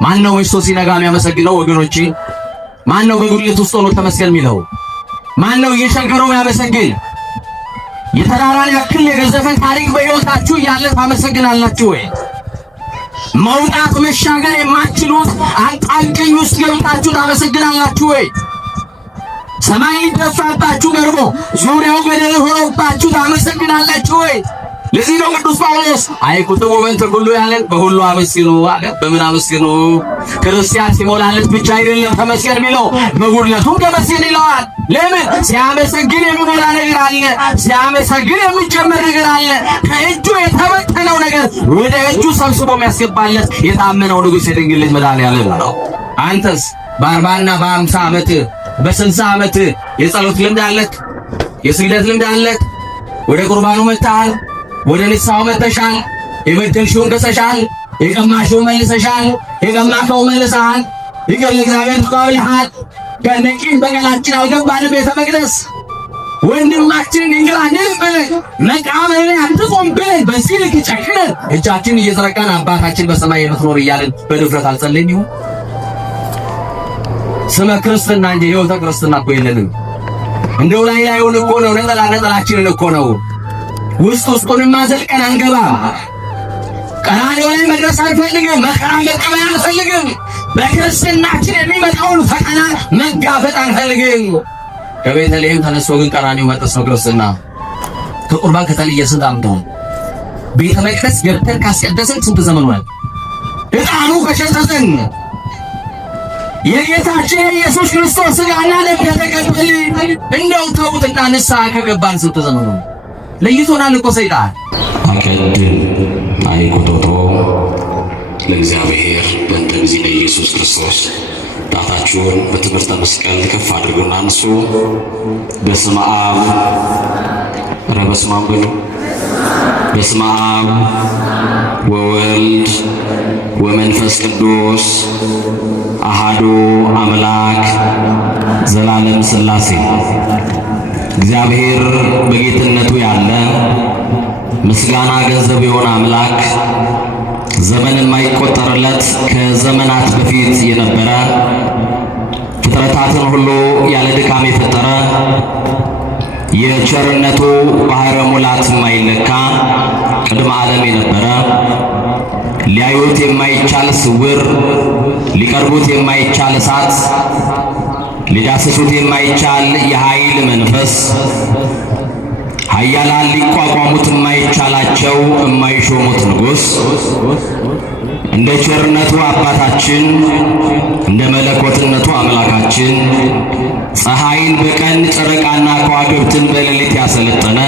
ማን ነው ወይስ ሲነጋ የሚያመሰግነው? ወገኖቼ ማን ነው በጉልት ውስጥ ሆኖ ተመስገን የሚለው? ማን ነው እየሸገረው የሚያመሰግን? የተራራን ያክል የገዘፈን ታሪክ በሕይወታችሁ እያለ ታመሰግናላችሁ ወይ? መውጣት መሻገር የማትችሉት አጣብቂኝ ውስጥ ገብታችሁ ታመሰግናላችሁ ወይ? ሰማይ ደፋባችሁ ገርሞ ዙሪያው ገደል ሆኖባችሁ ታመሰግናላችሁ ወይ? ለዚህ ነው ቅዱስ ጳውሎስ አይቁጥቡ በእንተ ኩሉ ያለን በሁሉ አመስግኑ አለ። በምን አመስግኑ? ክርስቲያን ሲሞላለት ብቻ አይደለም ተመስገን የሚለው በጉድለቱም ተመስገን ይለዋል። ለምን? ሲያመሰግን የሚሞላ ነገር አለ፣ ሲያመሰግን የሚጨመር ነገር አለ። ከእጁ የተበተነው ነገር ወደ እጁ ሰብስቦ የሚያስገባለት የታመነው ንጉሥ የድንግል ልጅ መድኃኒዓለም ነው። አንተስ በ40 እና በ50 ዓመት በ60 ዓመት የጸሎት ልምድ አለህ? የስግደት ልምድ አለህ? ወደ ቁርባኑ መጥተሃል? ወደ ንስሐው መጥተሻል? የበደልሽውን ከሰሻል? የቀማሽውን መልሰሻል? የቀማከውን መልሰሃል? ይቅር ለእግዚአብሔር ተባብለሃል? ከነቂም በቀላችን አልገባንም ቤተ መቅደስ ወንድማችንን ይቅር አንልም መቃብርን አትጾም ብለን በዚህ ልክ ጨክነን እጃችን እየዘረጋን አባታችን በሰማይ የምትኖር እያልን በድፍረት አልጸለይን ይሆን? ስመ ክርስትና እንጂ ሕይወተ ክርስትና እኮ የለንም። እንደው ላዩን እኮ ነው፣ ነጠላችንን እኮ ነው። ውስጡንማ ዘልቀን አንገባም። ቀራንዮ ላይ መድረስ አንፈልግም። መከራ መቀበል አንፈልግም። በክርስትናችን የሚመጣውን ፈተና መጋፈጥ አንፈልግም። ከቤተልሔም ተነስቶ ግን ቀራንዮ መድረስ ነው ክርስትና። ከቁርባን ከተለየ ስንት ዓመት ሆነ? ቤተ መቅደስ ገብተን ካስቀደስን ስንት ዘመን ሆነ? ዕጣኑ ከሸተተን የጌታችን የኢየሱስ ክርስቶስ ሥጋና ደም ከተቀበልን እንደው ተውትና ንስሐ ከገባን ስንት ዘመን ሆነ? ለይቶናል እኮ ሰይጣን። አቀድም አይቆጦቶ ለእግዚአብሔር በእንተ እግዚእነ ኢየሱስ ክርስቶስ። ጣታችሁን በትምህርተ መስቀል ከፍ አድርጉና አንሱ። በስመ አብ በስመ አብ በሉ። በስመ አብ ወወልድ ወመንፈስ ቅዱስ አሃዱ አምላክ ዘላለም ሥላሴ። እግዚአብሔር በጌትነቱ ያለ ምስጋና ገንዘብ የሆነ አምላክ ዘመን የማይቆጠርለት ከዘመናት በፊት የነበረ ፍጥረታትን ሁሉ ያለ ድካም የፈጠረ የቸርነቱ ባህረ ሙላት የማይለካ ቅድመ ዓለም የነበረ ሊያዩት የማይቻል ስውር ሊቀርቡት የማይቻል እሳት ሊዳስሱት የማይቻል የኃይል መንፈስ ኃያላን ሊቋቋሙት የማይቻላቸው የማይሾሙት ንጉሥ እንደ ቸርነቱ አባታችን እንደ መለኮትነቱ አምላካችን ፀሐይን በቀን ጨረቃና ከዋክብትን በሌሊት ያሰለጠነ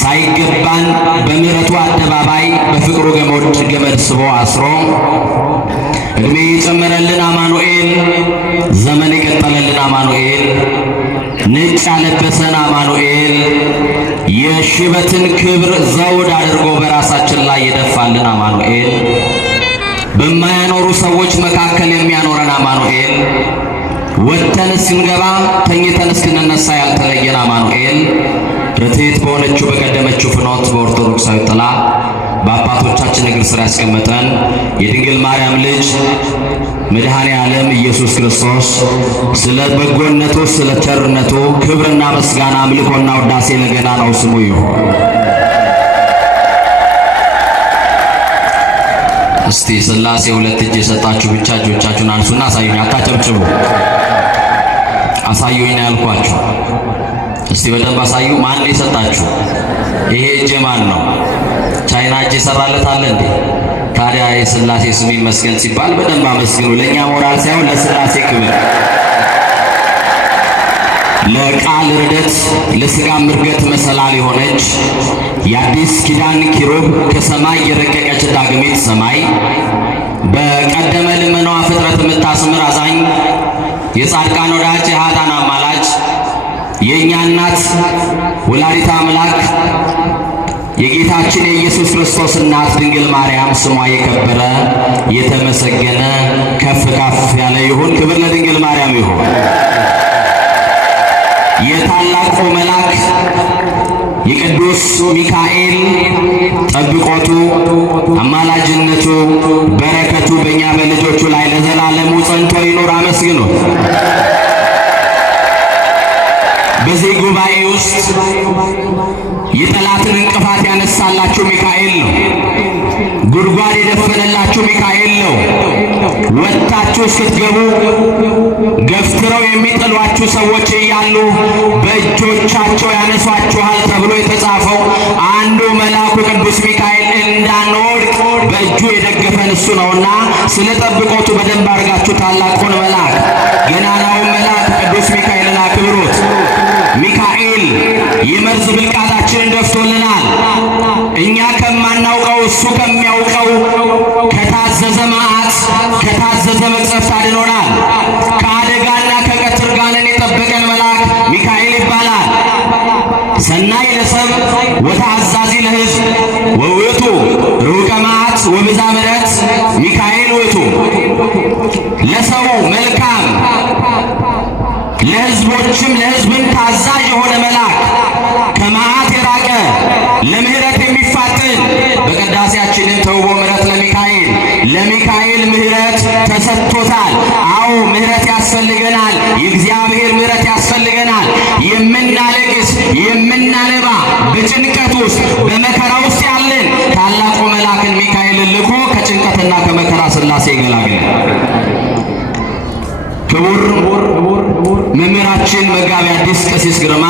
ሳይገባን በምሕረቱ አደባባይ በፍቅሩ ገመድ ስቦ አስሮ እድሜ የጨመረልን አማኑኤል፣ ዘመን የቀጠለልን አማኑኤል፣ ነጭ ያለበሰን አማኑኤል፣ የሽበትን ክብር ዘውድ አድርጎ በራሳችን ላይ የደፋልን አማኑኤል፣ በማያኖሩ ሰዎች መካከል የሚያኖረን አማኑኤል፣ ወጥተን ስንገባ ተኝተን እስክንነሳ ያልተለየን አማኑኤል፣ ርትዕት በሆነችው በቀደመችው ፍኖት በኦርቶዶክሳዊ ጥላ በአባቶቻችን እግር ስር ያስቀመጠን የድንግል ማርያም ልጅ መድኃኔ ዓለም ኢየሱስ ክርስቶስ ስለ በጎነቱ ስለ ቸርነቱ ክብርና ምስጋና አምልኮና ውዳሴ ለገናናው ስሙ ይሁን። እስቲ ሥላሴ ሁለት እጅ የሰጣችሁ ብቻ እጆቻችሁን አንሱና አሳዩኝ። አታጨብጭቡ፣ አሳዩኝ ነው ያልኳችሁ። እስቲ በደንብ አሳዩ። ማን የሰጣችሁ? ይሄ እጅ ማን ነው? ቻይና እጅ ይሰራለት አለ እንዴ? ታዲያ የሥላሴ ስም ይመስገን ሲባል በደንብ አመስግኑ። ለኛ ሞራል ሳይሆን ለሥላሴ ክብር፣ ለቃል ርደት ለሥጋም እርገት መሰላል የሆነች የአዲስ ኪዳን ኪሩብ ከሰማይ የረቀቀች ዳግሚት ሰማይ በቀደመ ልመናዋ ፍጥረት የምታስምር አዛኝ የጻድቃን ወዳጅ የኃጥአን አማላጅ የእኛ እናት ወላዲተ አምላክ የጌታችን የኢየሱስ ክርስቶስ እናት ድንግል ማርያም ስሟ የከበረ የተመሰገነ ከፍ ከፍ ያለ ይሁን። ክብር ለድንግል ማርያም ይሁን። የታላቁ መልአክ የቅዱስ ሚካኤል ጠብቆቱ አማላጅነቱ በረከቱ በእኛ ጉባኤ ውስጥ የጠላትን እንቅፋት ያነሳላችሁ ሚካኤል ነው። ጉድጓድ የደፈነላችሁ ሚካኤል ነው። ወጥታችሁ ስትገቡ ገፍትረው የሚጥሏችሁ ሰዎች እያሉ በእጆቻቸው ያነሷችኋል ተብሎ የተጻፈው አንዱ መልአኩ ቅዱስ ሚካኤል እንዳንወድቅ በእጁ የደገፈን እሱ ነውና ስለ ጠብቆቱ በደንብ አድርጋችሁ ታላቁን መልአክ ገናናውን መልአክ ቅዱስ ሚካኤልን አክብሩት። ሚካኤል የመርዝ ብልቃጣችንን ደፍቶልናል። እኛ ከማናውቀው እሱ ከሚያውቀው ከታዘዘ መዓት ከታዘዘ መቅሰፍት አድኖናል። ከአደጋና ከቀትር ጋኔን የጠበቀን መልአክ ሚካኤል ይባላል። ሰናይ ለሰብ ወተአዛዚ ለሕዝብ ወውእቱ ሩቀ መዓት ወብዛ ምሕረት ሚካኤል ውእቱ። ለሰው መልካም ለሕዝቦችም ለሕዝብም ታዛዥ የሆነ መልአክ ከመዓት የራቀ ለምሕረት የሚፋጥን በቅዳሴያችንም ተውቦ ምሕረት ለሚካኤል ለሚካኤል ምሕረት ተሰጥቶታል። አዎ ምሕረት ያስፈልገናል። የእግዚአብሔር ምሕረት ያስፈልገናል። የምናለቅስ የምናነባ በጭንቀት ውስጥ በመከራ ውስጥ ያለን ታላቁ መልአክን ሚካኤልን ልኮ ከጭንቀትና ከመከራ ሥላሴ ይገላግለን። ክቡር መምህራችን መጋቢ ሐዲስ ቀሲስ ግርማ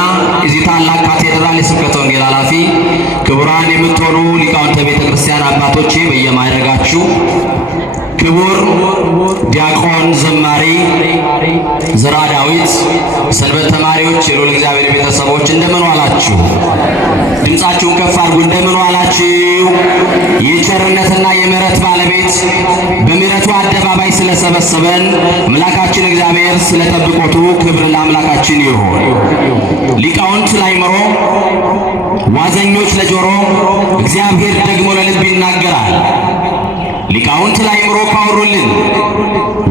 እዚህ ታላቅ ካቴድራል የስብከተ ወንጌል ኃላፊ፣ ክቡራን የምትሆኑ ሊቃውንተ ቤተ ክርስቲያን አባቶቼ በየማዕረጋችሁ፣ ክቡር ዲያቆን ዘማሪ ዘራ ዳዊት፣ ሰንበት ተማሪዎች፣ የልዑል እግዚአብሔር ቤተሰቦች እንደምን ዋላችሁ? ድምፃችሁን ከፍ አድርጉ። እንደምን ዋላችሁ? የቸርነትና የምሕረት ባለቤት በምሕረቱ አደባባይ ስለሰበሰበን አምላካችን እግዚአብሔር ስለጠብቆቱ ክብር ለአምላካችን ይሁን። ሊቃውንት ለአእምሮ፣ ዋዘኞች ለጆሮ፣ እግዚአብሔር ደግሞ ለልብ ይናገራል። ሊቃውንት ለአእምሮ ካወሩልን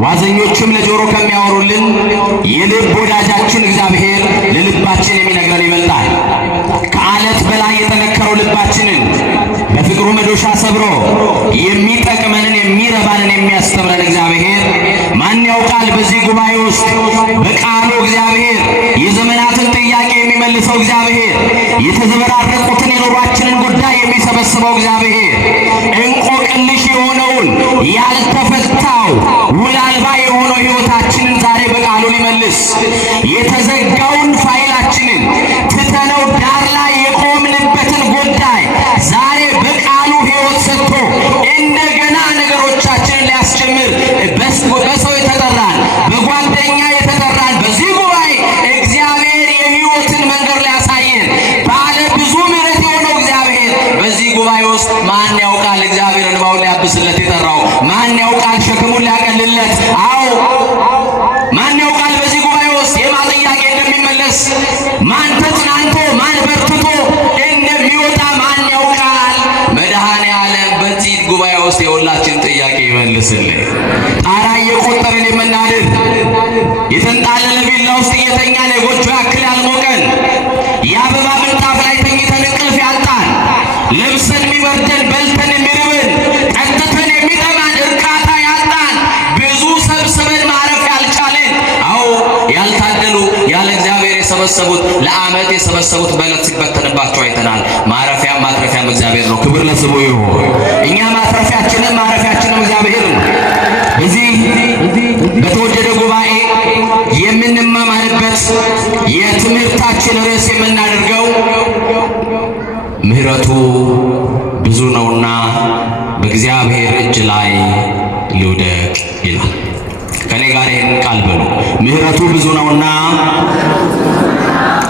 ዋዘኞችም ለጆሮ ከሚያወሩልን የልብ ወዳጃችን እግዚአብሔር ለልባችን የሚነግረን ይበልጣል። ከዓለት በላይ የጠነከረው ልባችንን በፍቅሩ መዶሻ ሰብሮ የሚጠቅመንን የሚረባንን የሚያስተምረን እግዚአብሔር ማን ያውቃል? በዚህ ጉባኤ ውስጥ በቃሉ እግዚአብሔር የዘመናትን ጥያቄ የሚመልሰው እግዚአብሔር የተዘበራረቁትን የኑሯችንን ጉዳይ የሚሰበስበው እግዚአብሔር እንቆቅልሽ የሆነውን ያልተፈታው ውል አልባ የሆነው ሕይወታችንን ዛሬ በቃሉ ሊመልስ የተዘጋውን ፋይላችንን ትተነው ዳር ላይ የቆምንበትን ጉዳይ ዛሬ በቃሉ ሕይወት ሰጥቶ እንደገና ነገሮቻችንን ሊያስጀምር በሰው የተጠራን በጓደኛ የተጠራን በዚህ ጉባኤ እግዚአብሔር የሕይወትን መንገድ ሊያሳየን ባለ ብዙ ምሕረት የሆነው እግዚአብሔር በዚህ ጉባኤ ውስጥ ማን ያውቃል? እግዚአብሔር እንባውን ሊያብስለት የጠራው ማን ያውቃል? ሸክሙን ሊያቀልለት። አዎ ማን ያውቃል? በዚህ ጉባኤ ውስጥ የማን ጥያቄ እንደሚመለስ ማን ተጽናንቶ ማን በርትቶ እንደሚወጣ ማን ያውቃል? መድኃኔዓለም በዚህ ጉባኤ ውስጥ የሁላችን ጥያቄ ይመልስልን። ጣራ እየቆጠርን የምናድር የተንጣለለ ቪላ ውስጥ እየተኛን የጎጆ ያክል ያልሞቀን የአበባ ምንጣፍ ላይ ተኝተን እንቅልፍ ያጣን ለብሰን የሚበርደን በልተን የሚርብን ጠጥተን የሚጠማን እርካታ ያጣን ብዙ ሰብስበን ማረፍ ያልቻለን አዎ ያልታደሉ ያለ እግዚአብሔር የሰበሰቡት ለዓመት የሰበሰቡት በዕለት ሲበተንባቸው አይተናል። ማረፊያም ማትረፊያም እግዚአብሔር ነው። ክብር ለስሙ ይሁን። እኛ ማትረፊያችንም ማረፊያችንም እግዚአብሔር ነው። በዚህ በተወደደ ጉባኤ የምንማማርበት የትምህርታችን ርዕስ የምናደርገው ምሕረቱ ብዙ ነውና በእግዚአብሔር እጅ ላይ ልውደቅ ይላል። ከኔ ጋር ይህን ቃል በሉ። ምሕረቱ ብዙ ነውና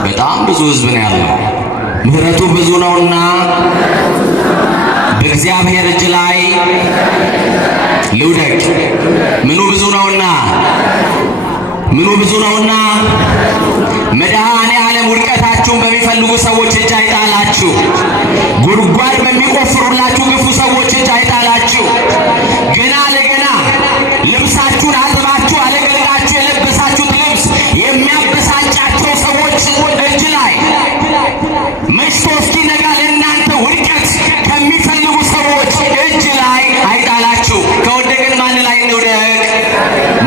በጣም ብዙ ሕዝብ ነው ያለው። ምሕረቱ ብዙ ነውና በእግዚአብሔር እጅ ላይ ልውደቅ። ምኑ ብዙ ነውና? ምኑ ብዙ ነውና? መድኃኔዓለም ውድቀታችሁን በሚፈልጉ ሰዎች እጅ አይጣላችሁ። ጉድጓድ በሚቆፍሩላችሁ ክፉ ሰዎች እጅ አይጣላችሁ። ገና ለገና ልብሳችሁን አጥባችሁ አለገልጋችሁ የለበሳችሁት ልብስ የሚያበሳጫቸው ሰዎች እጅ ላይ መሽቶ እስኪነጋ ለእናንተ ውድቀት ከሚፈልጉ ሰዎች እጅ ላይ አይጣላችሁ። ከወደቅን ማን ላይ እንውደቅ?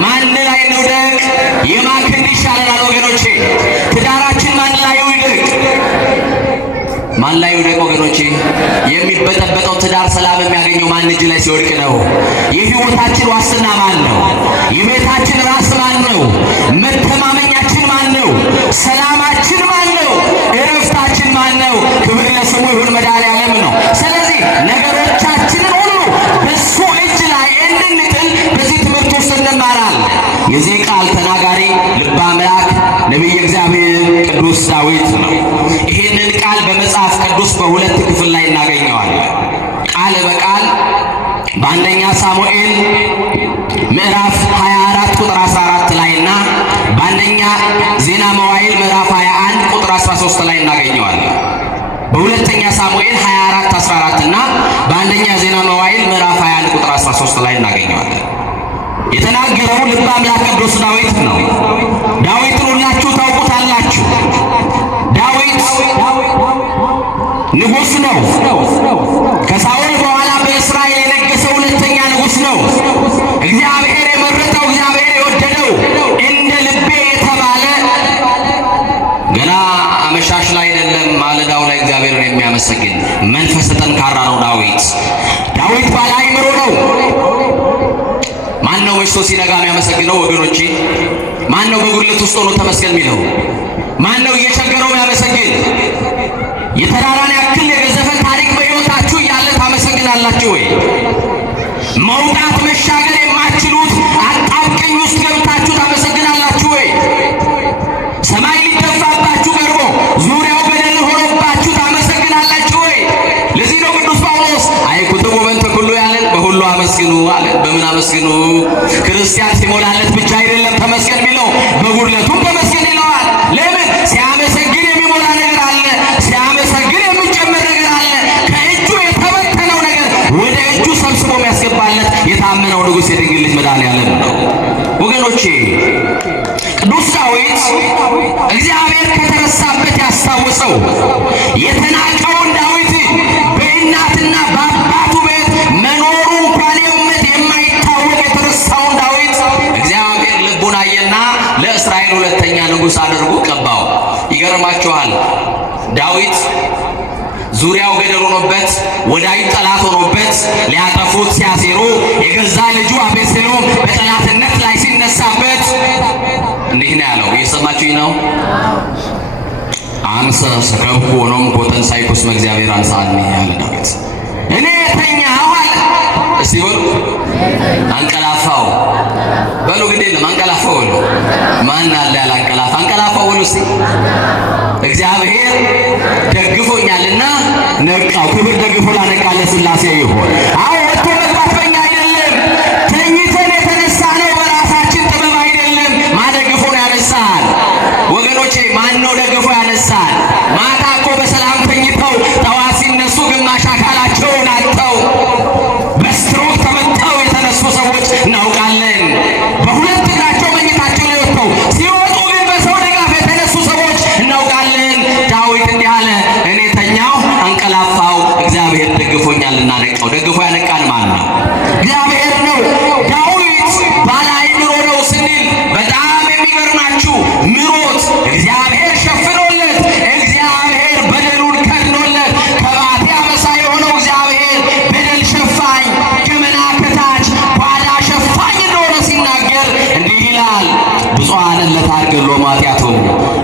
ማን ላይ እንውደቅ? የማክን ይሻለናል ወገኖቼ። ትዳራችን ማን ላይ ይውደቅ? ማን ላይ ወደቀ ወገኖቼ? የሚበጠበጠው ትዳር ሰላም የሚያገኘው ማን እጅ ላይ ሲወድቅ ነው? የህይወታችን ዋስትና ማን ነው? የቤታችን ራስ ማን ነው? መተማመኛችን ማን ነው? ሰላማችን ማን ነው? እረፍታችን ማን ነው? ክብር ለስሙ ይሁን መድኃኔዓለም ነው። ስለዚህ ነገሮቻችንን ሁሉ በሱ እጅ ላይ እንድንጥል በዚህ ትምህርት ውስጥ እንማራለን። የዚህ ቃል ተናጋሪ ልበ አምላክ ነቢየ እግዚአብሔር ቅዱስ ዳዊት ነው። ይህንን ቃል በመጽሐፍ ቅዱስ በሁለት ክፍል ላይ እናገኘዋለን። ቃል በቃል በአንደኛ ሳሙኤል ምዕራፍ 24 ቁጥር 14 ላይ እና በአንደኛ ዜና መዋዕል ምዕራፍ 21 ቁጥር 13 ላይ እናገኘዋለን። በሁለተኛ ሳሙኤል 24 14 እና በአንደኛ ዜና መዋዕል ምዕራፍ 21 ቁጥር 13 ላይ እናገኘዋለን። የተናገረው ልበ አምላክ ቅዱስ ዳዊት ነው። ዳዊትን ሁላችሁ ታውቁታላችሁ። ዳዊት ንጉሥ ነው። ከሳኦል በኋላ በእስራኤል የነገሰ ሁለተኛ ንጉሥ ነው። እግዚአብሔር የመረጠው፣ እግዚአብሔር የወደደው፣ እንደ ልቤ የተባለ ገና አመሻሽ ላይ አይደለም ማለዳው ላይ እግዚአብሔርን የሚያመሰግን መንፈስ ጠንካራ ነው። ዳዊት ባለ አእምሮ ነው። ማን ነው መሽቶ ሲነጋ የሚያመሰግነው ወገኖቼ? ማን ነው በጉድለት ውስጥ ሆኖ ተመስገን የሚለው? ማን ነው እየቸገረው የሚያመሰግን? የተራራን ያክል የገዘፈ ታሪክ በሕይወታችሁ እያለ ታመሰግናላችሁ ወይ? መውጣት መሻገር የማትችሉት አጣብቂኝ ውስጥ ገብታችሁ ታመሰግናላችሁ ወይ? ሰማይ ሊደፋባችሁ ቀርቦ ዙሪያው ገደል ሆኖባችሁ ታመሰግናላችሁ ወይ? ለዚህ ነው ቅዱስ ጳውሎስ አይኩትቡ በእንተ ኩሉ ያለን በሁሉ አመስግኑ አለ። በምን አመስግኑ? ክርስቲያን ሲሞላለት ብቻ አይደለም ተመስገን የሚለው፣ በጉድለቱም ተመስገን ይለዋል። ለምን? ሲያመሰግን የሚሞላ ነገር አለ፣ ሲያመሰግን የሚጨመር ነገር አለ። ከእጁ የተበተነው ነገር ወደ እጁ ሰብስቦ የሚያስገባለት የታመነው ንጉሥ የድንግል ልጅ መድኃኔዓለም ነው። ወገኖቼ ቅዱስ ዳዊት እግዚአብሔር ከተረሳበት ያስታወሰው የተናቀውን ዳዊት በእናትና በአባቱ ቤት መኖሩ እንኳን የማይታወቅ የተረሳውን ዳዊት እግዚአብሔር ልቡን አየና ለእስራኤል ሁለተኛ ንጉሥ አድርጎ ቀባው። ይገርማችኋል፣ ዳዊት ዙሪያው ገደል ሆኖበት ወዳጅ ጠላት ሆኖበት ሊያጠፉት ሲያሴሩ የገዛ ልጁ አቤሴሎም በጠላትነት ላይ ሲነሳበት እንዲህ ነው ያለው። እየሰማችሁኝ ነው? አንሰ ሰከብኩ ሆኖም ኮተን ሳይኩስ መእግዚአብሔር አንሳኒ ያለ ዳዊት። እኔ ተኛሁ አለ። እስቲ በሉ አንቀላፋው በሉ። ግድ የለም አንቀላፋው በሉ። ማን አለ ያለ አንቀላፋ? አንቀላፋው በሉ እስቲ። እግዚአብሔር ደግፎኛልና ነቃው። ክብር ደግፎ ላነቃለ ሥላሴ ይሁን። አዎ ወጥቶ መግባት በእኛ አይደለም። ተኝተን የተነሳ ነው በራሳችን ጥበብ አይደለም። ማደግፎ ነው ያነሳል። ወገኖቼ ማን ነው ደግፎ ያነሳል? ማታ እኮ በሰላም ተኝተው ጠዋት ሲነሱ ግማሽ አካላቸውን አጥተው በስትሮክ ተመተው የተነሱ ሰዎች እናውቃለን። በሁለት እግራቸው መኝታቸው ላይ ወጥተው ሲወጡ ግን በሰው ድጋፍ የተነሱ ሰዎች እናውቃለን። ዳዊት እንዲህ አለ፣ እኔ ተኛው አንቀላፋው፣ እግዚአብሔር ደግፎኛልና ነቃው። ደግፎ ያነቃን ማን ነው? እግዚአብሔር ነው። ዳዊት ባለ አእምሮ ነው ስንል በጣም የሚገርማችሁ ምሮት እግዚአብሔር ሸፍኖለት፣ እግዚአብሔር በደሉን ከድኖለት፣ ከባቴ አበሳ የሆነው እግዚአብሔር በደል ሸፋኝ፣ ገመና ከታች ጓዳ ሸፋኝ እንደሆነ ሲናገር እንዲህ ይላል፣ ብፁዓን ለታርገሎ ኃጢአቶሙ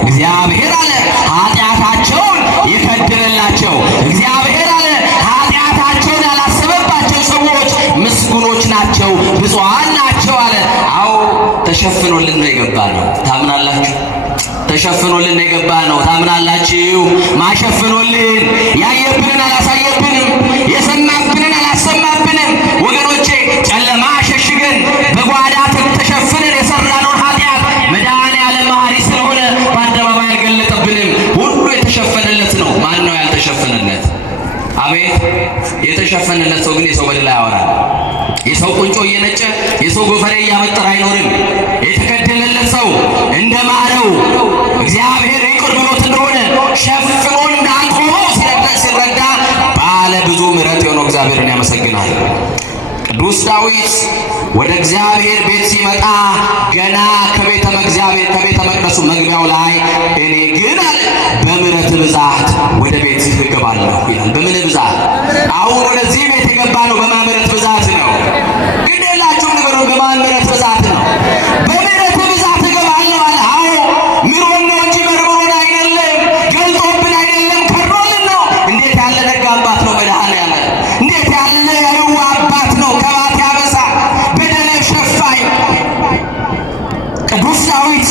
እግዚአብሔር አለ ኃጢአታቸውን ይከድንላቸው። እግዚአብሔር አለ ኃጢአታቸውን ያላሰበባቸው ሰዎች ምስጉኖች ናቸው፣ ብፁዓን ናቸው አለ። አዎ ተሸፍኖልን ነው የገባ ነው። ታምናላችሁ? ተሸፍኖልን ነው የገባ ነው። ታምናላችሁ? ማሸፍኖልን ያየብንን አላሳየብንም፣ የሰማብንን አላሰማብንም። ወገኖቼ ጨለማ ሸሽገን በጓዳ ተሸፍነን የሰራነውን ኃጢአት መድኃኔዓለም መሐሪ ስለሆነ በአደባባይ አልገለጠብንም። ሁሉ የተሸፈነለት ነው። ማን ነው ያልተሸፈነለት? አቤት! የተሸፈነለት ሰው ግን የሰው በደል አያወራም። የሰው ቁንጮ እየነጨ የሰው ጎፈሬ እያመጠረ አይኖርም። የተከደነለት ሰው እንደ ማረው እግዚአብሔር ይቅር ብሎት እንደሆነ ሸፍኖ እንዳቆመው ሲረዳ ባለ ብዙ ምሕረት የሆነው እግዚአብሔርን ያመሰግናል። ቅዱስ ዳዊት ወደ እግዚአብሔር ቤት ሲመጣ ገና ከቤተ መቅደሱ መግቢያው ላይ እኔ ግን አለ በምሕረት ብዛት ወደ ቤት እገባለሁ ይላል። በምን ብዛት? አሁን ወደዚህ ቤት የገባ ነው በማምረት ብዛት ነው። ግን ሌላችሁ ነገር በማምረት ብዛት ነው። በምሕረት ብዛት እገባለሁ አለ። አዎ ምሮን ነው እንጂ መርሞን አይደለም፣ ገልጦብን አይደለም፣ ከሮልን ነው። እንዴት ያለ ደግ አባት ነው መድኃኔዓለም! እንዴት ያለ የዋህ አባት ነው! ከባት ያበሳ በደል ሸፋኝ ቅዱስ ዳዊት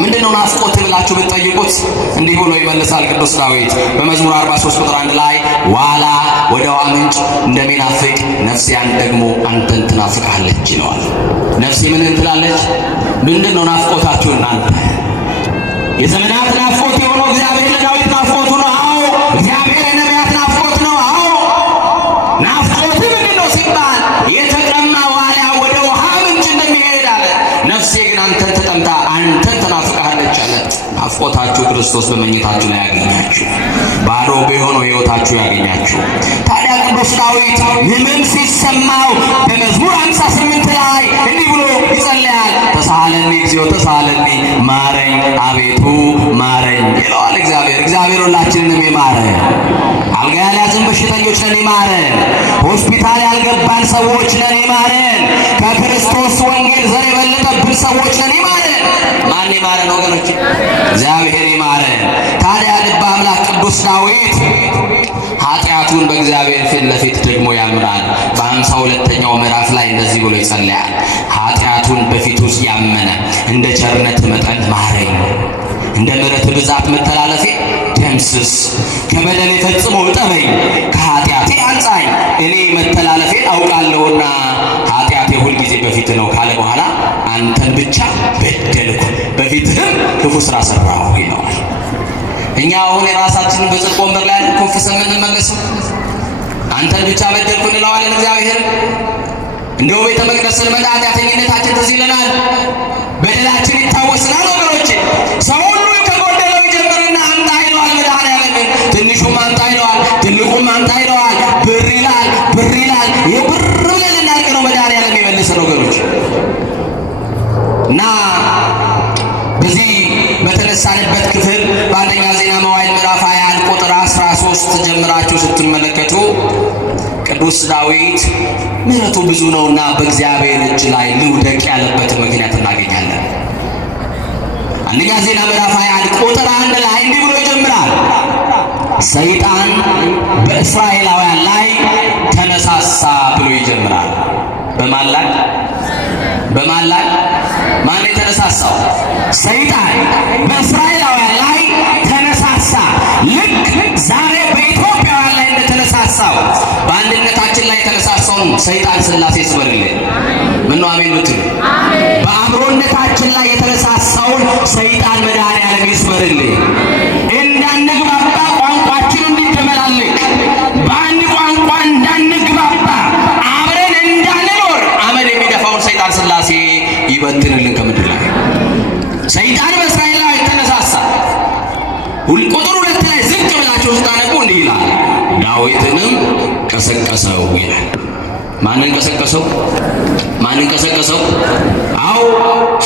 ምንድነው ናፍቆት ብላችሁ ብትጠይቁት እንዲህ ብሎ ይመልሳል ቅዱስ ዳዊት በመዝሙር 43 ቁጥር 1 ላይ ዋላ ወደ ውሃ ምንጭ እንደሚናፍቅ ነፍሴ ደግሞ አንተን ትናፍቃለች ይለዋል። ነፍሴ ምን ትላለች? ምንድነው ናፍቆታችሁ እናንተ? የዘመናት ናፍቆት የሆነው እግዚአብሔር ለዳዊት ናፍቆቱ ነው። አዎ እግዚአብሔር የነቢያት ናፍቆት ነው። አዎ ናፍቆት ምንድነው ሲባል የተጠማ ዋልያ ወደ ውሃ ምንጭ እንደሚሄድ አለ። ነፍሴ ግን አንተን ተጠምታ አንተን ትናፍቃለች አለ። ናፍቆታችሁ ክርስቶስ በመኝታችሁ ላይ ያገኛችሁ፣ ባዶ በሆነው ሕይወታችሁ ያገኛችሁ። ታዲያ ቅዱስ ዳዊት ሕመም ሲሰማው በመዝሙር 58 ላይ እንዲህ ብሎ ይጸልያል። ተሳሃለኒ እግዚኦ ተሳሃለኒ፣ ማረኝ አቤቱ ማረኝ ይለዋል። እግዚአብሔር ሁላችንንም ይማረን። አልጋ ያልያዝን በሽተኞች ነን ይማረን። ሆስፒታል ያልገባን ሰዎች ነን ይማረን። ከክርስቶስ ወንጌል ዘር የበለጠብን ሰዎች ነን ይማረን። ማን ይማረን ወገኖች? እግዚአብሔር ይማረን። ታዲያ ልበ አምላክ ቅዱስ ዳዊት ኃጢአቱን በእግዚአብሔር ፊት ለፊት ደግሞ ያምናል። በ52ኛው ምዕራፍ ላይ እንደዚህ ብሎ ይጸልያል። ኃጢአቱን በፊቱ ያመነ እንደ ቸርነት መጠን ማረኝ፣ እንደ ምሕረት ብዛት መተላለፌ ደምስስ፣ ከበደሌ ፈጽሞ እጠበኝ፣ ከኃጢአቴ አንጻኝ፣ እኔ መተላለፌን አውቃለሁና ኃጢአቴ ሁልጊዜ በፊት ነው ካለ በኋላ አንተን ብቻ በደልኩ በፊትህም ክፉ ስራ ሰራሁ ይለዋል። እኛ አሁን የራሳችንን በጽድቅ ወንበር ላይ ኮፍሰን የምንመለሰው አንተን ብቻ በደልኩ እንለዋለን። እግዚአብሔር እንደው ቤተ መቅደስ ስንመጣ ኃጢአተኝነታችን ትዝ ይለናል፣ በደላችን ይታወስናል። ወገኖች ሰው ሁሉ ከጎደለው ይጀምርና አምጣ ይለዋል መድኃኔዓለም። ትንሹም አምጣ ይለዋል፣ ትልቁም አምጣ ይለዋል። ብር ይላል፣ ብር ይላል። የብር ብለን ልናልቅ ነው መድኃኔዓለም የመለሰን ወገኖች። እና በዚህ በተነሳንበት ክፍል በአንደኛ ዜና መዋዕል ምዕራፍ 21 ቁጥር 13 ጀምራችሁ ስትመለከቱ ቅዱስ ዳዊት ምሕረቱ ብዙ ነውና በእግዚአብሔር እጅ ላይ ልውደቅ ያለበትን ምክንያት እናገኛለን። አንደኛ ዜና ምዕራፍ 21 ቁጥር 1 ላይ እንዲህ ብሎ ይጀምራል። ሰይጣን በእስራኤላውያን ላይ ተነሳሳ ብሎ ይጀምራል። በማን ላይ? በማን ላይ? ማን የተነሳሳው? ሰይጣን በእስራኤላውያን ላይ ተነሳሳ። ልክ ዛሬ በኢትዮጵያውያን ላይ እንደተነሳሳው በአንድነታችን ላይ የተነሳሳውን ሰይጣን ሥላሴ ይስበርልን። ምነው አሜን ብትሉ? በአብሮነታችን ላይ የተነሳሳውን ሰይጣን መድኃኔዓለም ይስበርልን። እንዳንግባባ ቋንቋችን እንዲተመላለቅ፣ በአንድ ቋንቋ እንዳንግባባ፣ አብረን እንዳንኖር አመድ የሚደፋውን ሰይጣን ሥላሴ ይበትንልን ከምድር ላይ። ሰይጣን በእስራኤል ላይ ተነሳሳ። ቁጥር 2 ላይ ዝቅ ብላችሁ ስታነቡ እንዲህ ይላል፣ ዳዊትንም ቀሰቀሰው ይላል። ማንን ቀሰቀሰው? ማንን ቀሰቀሰው? አዎ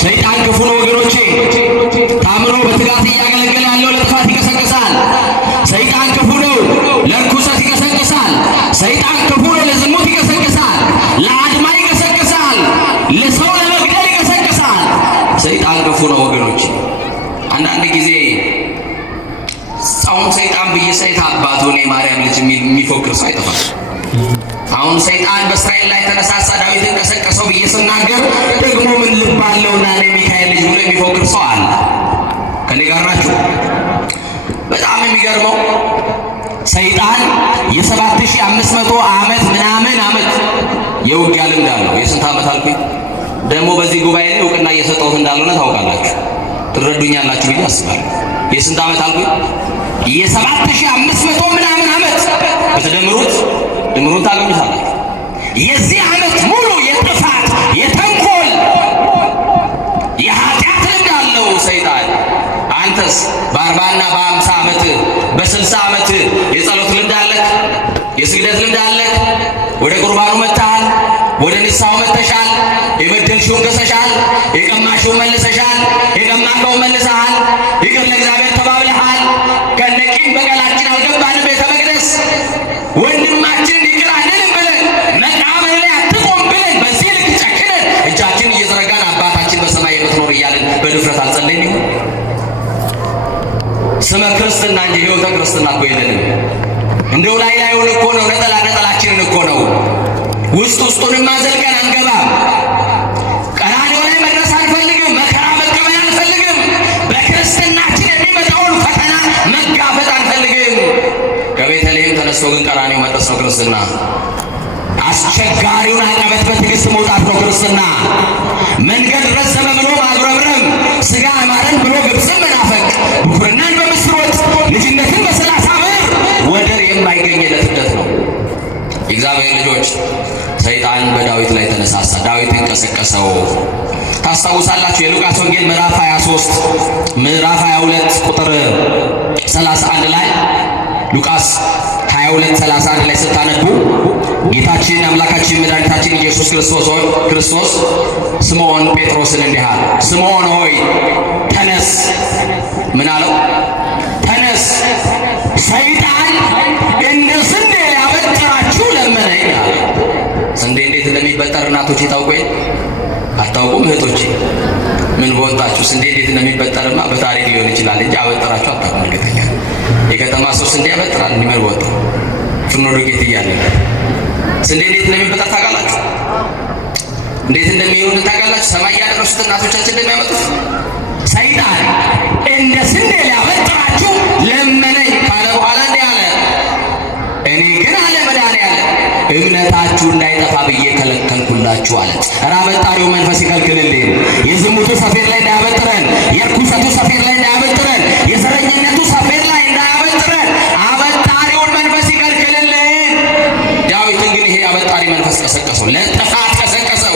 ሰይጣን ክፉ ነው ወገኖቼ። ታምኖ በትጋት እያገለገለ ያለው ለጥፋት ይቀሰቅሳል። ሰይጣን ክፉ ነው፣ ለርኩሰት ይቀሰቅሳል። ሰይጣን ክፉ ነው፣ ለዝሙት ይቀሰቅሳል፣ ለአድማ ይቀሰቅሳል፣ ለሰው ለመግደል ይቀሰቅሳል። ሰይጣን ክፉ ነው ወገኖቼ። አንዳንድ ጊዜ አሁን ሰይጣን ብዬ ሰይጣን አባቱን የማርያም ልጅ የሚፎክር ሰው አይጠፋም። አሁን ሰይጣን በእስራኤል ላይ ተነሳሳ ዳዊትን ቀሰቀሰው ብዬ ስናገር ደግሞ ምን ልብ አለውና ሚካኤል ልጅ ብሎ የሚፎክር ሰው አለ። ከኔ ጋር ናችሁ? በጣም የሚገርመው ሰይጣን የ7500 ዓመት ምናምን ዓመት የውጊያ ልምድ አለው። የስንት ዓመት አልኩኝ? ደግሞ በዚህ ጉባኤ ላይ እውቅና እየሰጠሁት እንዳልሆነ ታውቃላችሁ፣ ትረዱኛላችሁ ብዬ አስባለሁ። የስንት ዓመት አልኩኝ? የ7500 ምናምን ዓመት በተደምሩት ድምሩን ታገኙታላችሁ። የዚህ ዓመት ሙሉ የጥፋት የተንኮል የኃጢአት ልምድ አለው ሰይጣን። አንተስ በ40 እና በ50 ዓመት በ60 ዓመት የጸሎት ልምድ አለህ? የስግደት ልምድ አለህ? ወደ ቁርባኑ መጥተሃል? ወደ ንስሐው መጥተሻል? የወሰድሽውን ከሰሻል፣ የቀማሽውን መልሰሻል፣ የቀማከውን መልሰሃል፣ ይቅር ለእግዚአብሔር ተባብለሃል። ከነቂም በቀላችን አልገባንም ቤተ መቅደስ ወንድማችን ይቅር አንልም ብለን መቃብር ላይ አትቆም ብለን በዚህ ልክ ጨክነን እጃችን እየዘረጋን አባታችን በሰማይ የምትኖር እያለን በድፍረት አልጸለይንም? ስመ ክርስትና እንጂ ሕይወተ ክርስትና እኮ የለንም። እንደው ላይ ላዩን እኮ ነው፣ ነጠላ ነጠላችንን እኮ ነው። ውስጡንማ ዘልቀን አንገባም። ቀራንዮ ላይ መድረስ አንፈልግም። መከራ መቀበል አንፈልግም። በክርስትናችን የሚመጣውን ፈተና መጋፈጥ አንፈልግም። ከቤተልሔም ተነስቶ ግን ቀራንዮ መድረስ ነው ክርስትና። አስቸጋሪውን አቀበት በትዕግስት መውጣት ነው ክርስትና። መንገድ ረዘመ ብሎ ማጉረምረም፣ ስጋ አማረን ብሎ ግብፅን መናፈቅ፣ ብኩርናን በምስር ወጥ፣ ልጅነትን በ30 ብር ወደር የማይገኝለት ስደት ነው። የእግዚአብሔር ልጆች ሰይጣን በዳዊት ላይ ተነሳሳ፣ ዳዊትን ቀሰቀሰው። ታስታውሳላችሁ የሉቃስ ወንጌል ምዕራፍ 23 ምዕራፍ 22 ቁጥር 31 ላይ ሉቃስ 22:31 ላይ ስታነቡ ጌታችን አምላካችን መድኃኒታችን ኢየሱስ ክርስቶስ ስምዖን ጴጥሮስን እንዲህ አለ፣ ስምዖን ሆይ ተነስ። ምን አለው? ተነስ፣ ሰይጣን እንደ ስንዴ ሊያበጥራችሁ ለመነኝ አለ። ስንዴ እንዴት እንደሚበጠር እናቶች ታውቁ አታውቁም? እህቶቼ ምን በወጣችሁ? ስንዴ እንዴት እንደሚበጠርማ በታሪክ ሊሆን ይችላል እንጂ አበጠራችሁ አታውቁም። እርግጠኛ የከተማ ሰው ስንዴ ያበጥራል። እንዲመር ወጣ ፍኖ ዱቄት እያለ ስንዴ እንዴት እንደሚበጠር ታውቃላችሁ? እንዴት እንደሚሆን ታውቃላችሁ? ሰማይ ያደረሱት እናቶቻችን እንደሚያመጡት ሰይጣን እንደ ስንዴ ሊያበጥራችሁ ለመነኝ ካለ በኋላ እንዲህ አለ፣ እኔ ግን አለ መድኃኒዓለም እምነታችሁ እንዳይጠፋ ብዬ ከለከልኩላችሁ አለ። ኧረ አበጣሪው መንፈስ ይከልክልልን። የዝሙቱ ሰፌድ ላይ እንዳያበጥረን፣ የርኩሰቱ ሰፌድ ላይ እንዳያበጥረን፣ የዘረኝነቱ ሰፌድ ላይ እንዳያበጥረን አበጣሪውን መንፈስ ይከልክልልን። ዳዊትን ግን ይሄ አበጣሪ መንፈስ ቀሰቀሰው፣ ለጥፋት ቀሰቀሰው።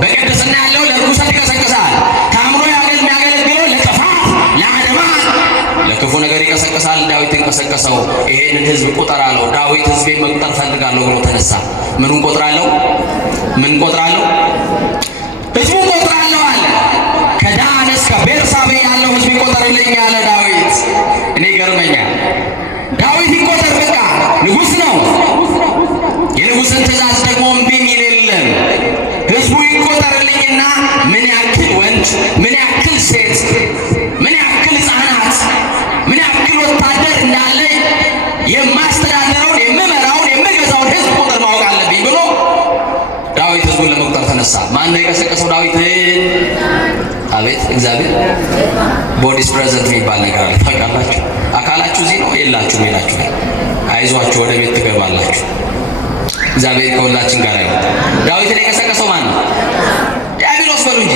በቅድስና ያለው ለርኩሰት ይቀሰቅሳል። ታምሮ የሚያገለግለው ለጥፋት ለአድማ ለክፉ ነገር ይቀሰቅሳል። ዳዊትን ቀሰቀሰው። ይሄንን ህዝብ ቁጠር አለው። ዳዊት ህዝቤን መቁጠር ፈልጋለሁ ብሎ ተነሳ። ምኑን ቆጥራለሁ? ምን ቆጥራለሁ? ህዝቡን ቆጥራለሁ አለ። ከዳን እስከ ቤርሳቤ ያለው ህዝብ ይቆጠርልኝ አለ ዳዊት። እኔ ይገርመኛል። ዳዊት ይቆጠር፣ በቃ ንጉሥ ነው። የንጉሥን ትእዛዝ ደግሞ እምቢ የሚል የለም። ህዝቡ ይቆጠርልኝና ምን ያክል ወንድ፣ ምን ያክል ሴት፣ ምን ያክል ህፃናት፣ ምን ያክል ወታደር እንዳለ የማስተዳደረውን የምመራውን የምገዛውን ህዝብ ቁጥር ማወቅ አለብኝ ብሎ ዳዊት ህዝቡን ለመቁጠር ተነሳ። ማን ነው የቀሰቀሰው ዳዊትን? አቤት እግዚአብሔር። ቦዲስ ፕሬዘንት የሚባል ነገር አለ ታውቃላችሁ? አካላችሁ እዚህ ነው የላችሁም ይላችሁ። አይዟችሁ ወደ ቤት ትገባላችሁ። እግዚአብሔር ከሁላችን ጋር ይሁን። ዳዊትን የቀሰቀሰው ማን ነው? ዲያብሎስ በሉ እንጂ።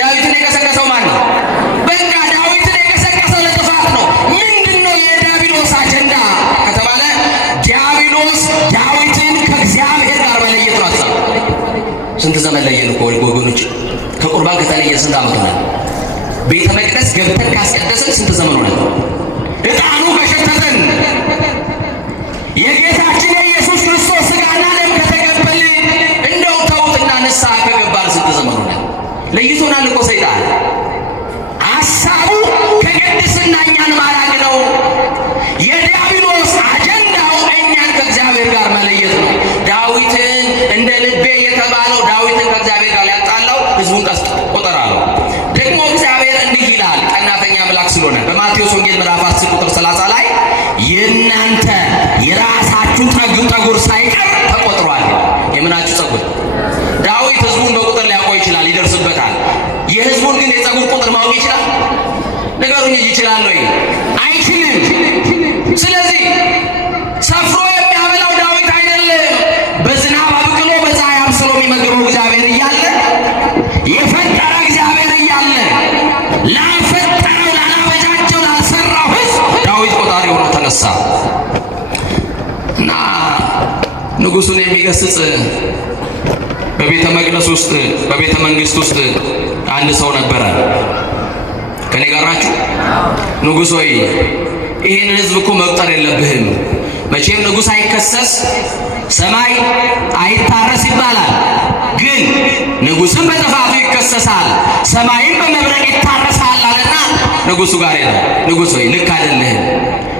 ዳዊትን የቀሰቀሰው ማን ነው? በቃ ዳዊትን የቀሰቀሰው ለጥፋት ነው። ምንድነው የዲያብሎስ አጀንዳ ከተባለ ዲያብሎስ ዳዊትን ከእግዚአብሔር ጋር መለየት ነው ሐሳቡ። ስንት ዘመን ለየን እኮ ወገኖች። ከቁርባን ከተለየ ስንት ዓመት ሆነ? ቤተ መቅደስ ገብተን ካስቀደሰን ስንት ዘመን ሆነ? ዕጣኑ ከሸተተን የጌታችን የኢየሱስ ክርስቶስ ሥጋና ደም ከተቀበልን እንደው ተውትና ንስሐ ከገባን ስንት ዘመን ሆነ? ለይቶናል እኮ ሰይጣን። ሐሳቡ ከቅድስና እኛን ማራቅ ነው። የዲያብሎስ አጀንዳው እኛን ከእግዚአብሔር ጋር መለየት ነው። ዳዊትን እንደ ልቤ የተባለው ዳዊትን ከእግዚአብሔር ጋር ያጣላው ህዝቡን ቆጠር አለው። ደግሞ እግዚአብሔር እንዲህ ይላል፣ ቀናተኛ አምላክ ስለሆነ በማቴዎስ ወንጌል ምዕራፍ 10 ቁጥር 30 ላይ የእናንተ የራሳችሁ ጠጉር ሳይቀር ተቆጥሯል። የምናችሁ ፀጉር? ዳዊት ህዝቡን በቁጥር ሊያውቀው ይችላል፣ ይደርስበታል። የህዝቡን ግን የፀጉር ቁጥር ማወቅ ይችላል? ንገሩኝ፣ ይችላል ወይ? አይችልም። ስለዚህ ሰፍሮ የሚያበላው ዳዊት አይደለም። በዝናብ አብቅሎ በፀሐይ አብስሎ የሚመግበው እግዚአብሔር እያለ፣ የፈጠረ እግዚአብሔር እያለ ላልፈጠረው ላላበጃቸው ላልሰራው ህዝብ ዳዊት ቆጣሪ ሆኖ ተነሳ እና ንጉሱን የሚገስጽ በቤተ መቅደስ ውስጥ በቤተ መንግስት ውስጥ አንድ ሰው ነበረ። ከኔ ጋር ናችሁ? ንጉሥ ሆይ ይህንን ህዝብ እኮ መቁጠር የለብህም። መቼም ንጉሥ አይከሰስ፣ ሰማይ አይታረስ ይባላል። ግን ንጉሥም በጥፋቱ ይከሰሳል፣ ሰማይም በመብረቅ ይታረሳል አለና ንጉሡ ጋር ሄደ። ንጉሥ ሆይ ልክ አይደለህም፣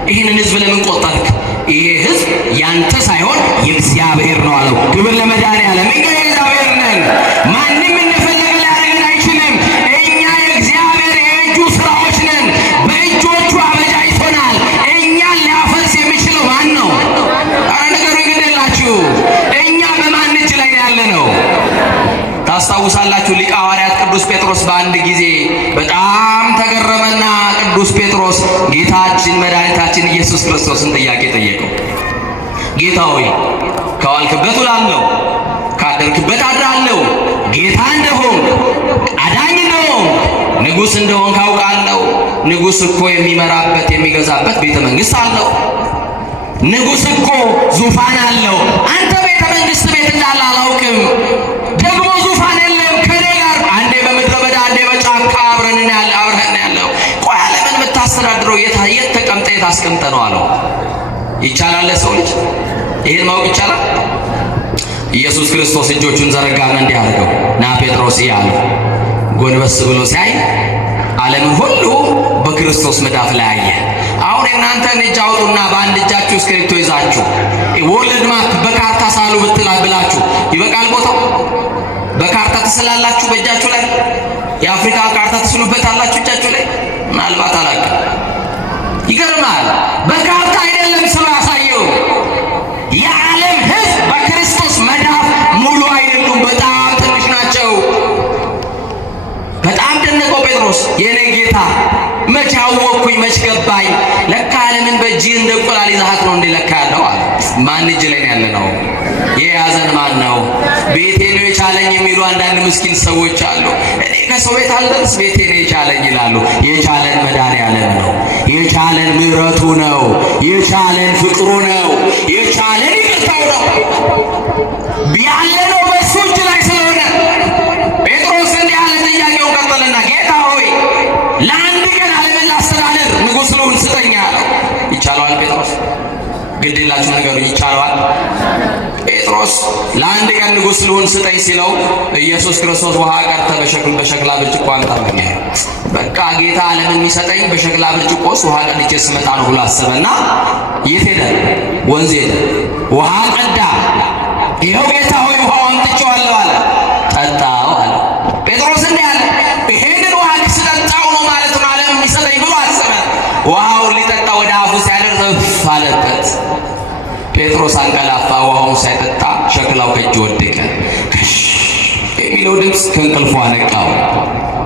ይህንን ሕዝብ ለምን ቆጠርክ? ይሄ ሕዝብ ያንተ ሳይሆን የእግዚአብሔር ነው አለው። ክብር ለመድኃኔዓለም። እኛ የእግዚአብሔር ነን፣ ማንም እንደፈለገ ሊያደርገን አይችልም። እኛ የእግዚአብሔር የእጁ ስራዎች ነን። በእጆቹ አበጃጅቶናል። እኛን ሊያፈርስ የሚችለው ማን ነው? አረ ነገሩ ይገደላችሁ። እኛ በማን እጅ ላይ ያለ ነው? ታስታውሳላችሁ ሊቀ ሐዋርያት ቅዱስ ጴጥሮስ በአንድ ጊዜ በጣም ተገረመና ቅዱስ ጴጥሮስ ጌታችን መድኃኒታችን ኢየሱስ ክርስቶስን ጥያቄ ጠየቀው። ጌታ ሆይ ከዋልክበት ውላለሁ፣ ካደርክበት አድራለሁ፣ ጌታ እንደሆን አዳኝ እንደሆን ንጉሥ እንደሆን ካውቃለሁ። ንጉሥ እኮ የሚመራበት የሚገዛበት ቤተ መንግሥት አለው። ንጉሥ እኮ ዙፋን አለው። አንተ ቤተ መንግሥት ቤት እንዳለ አላውቅም። ደግሞ ዙፋን የለም ከኔ ጋር አንዴ በምድረ በዳ አንዴ በጫካ አብረን ያለው። ቆይ ዓለምን የምታስተዳድረው የት ተቀምጠህ የት አስቀምጠህ ነው አለው። ይቻላል ለሰው ልጅ ይሄን ማወቅ ይቻላል? ኢየሱስ ክርስቶስ እጆቹን ዘረጋና እንዲህ አድርገው ና ጴጥሮስ ያለው ጎንበስ ብሎ ሲያይ ዓለምን ሁሉ በክርስቶስ መዳፍ ላይ አየ። አሁን እናንተን እጅ አውጡና በአንድ እጃችሁ እስክሪብቶ ይዛችሁ ወርልድ ማፕ በካርታ ሳሉ ብላችሁ ይበቃል ቦታው? በካርታ ትስላላችሁ በእጃችሁ ላይ? የአፍሪካ ካርታ ትስሉበታላችሁ እጃችሁ ላይ? ምናልባት አላውቅም። ይገርማል። በካርታ አይደለም ስለ ያሳየው የዓለም ሕዝብ በክርስቶስ መዳፍ ሙሉ አይደሉም፣ በጣም ትንሽ ናቸው። በጣም ደነቀው ጴጥሮስ። የኔ ጌታ መቼ አወቅኩኝ፣ መቼ ገባኝ፣ ለካ ዓለምን በእጅህ እንደ እንቁላል ይዘሃት ነው እንዴ ለካ ያለው አለ። ማን እጅ ላይ ያለ ነው? የያዘን ማን ነው? ቤቴ ነው የቻለኝ የሚሉ አንዳንድ ምስኪን ሰዎች አሉ። እኔ ከሰው ቤት አልደርስ ቤቴ ነው የቻለኝ ይላሉ። የቻለን መድኃኔዓለም ነው። የቻለን ምሕረቱ ነው። የቻለን ፍቅሩ ነው። የቻለን ይቅርታው ነው። ያለነው በእሱ እጅ ላይ ስለሆነ ጴጥሮስ እንዲህ ያለ ጥያቄውን ቀጠለና ጌታ ሆይ ለአንድ ቀን ዓለምን ላስተዳድር ንጉሥ ልሁን ስጠኝ አለው። ይቻለዋል ጴጥሮስ? ግድ የላችሁ ንገሩኝ፣ ይቻለዋል? ጴጥሮስ ለአንድ ቀን ንጉሥ ልሁን ስጠኝ ሲለው ኢየሱስ ክርስቶስ ውሃ ቀድተህ በሸክላ ብርጭቆ አምጣ አለ። በቃ ጌታ ዓለምን የሚሰጠኝ በሸክላ ብርጭቆ ውሃ ቀድቼ ስመጣ ነው ብሎ አሰበና የት ሄደ? ወንዝ ሄደ፣ ውሃ ቀዳ። ይኸው ጌታ ሆይ ውሃው አምጥቼዋለሁ አለ። ጠጣው አለ። ጴጥሮስ እንዲህ አለ፣ ይሄንን ውሃ ስጠጣው ነው ማለት ነው ዓለም የሚሰጠኝ ብሎ አሰበ። ውሃውን ሊጠጣ ወደ አፉ ሲያደርግ እፍ አለበት። ጴጥሮስ አንቀላፋ። ውሃውን ሳይጠጣ ሸክላው ከእጁ ወደቀ። ከሽ የሚለው ድምፅ ከእንቅልፉ አነቃው።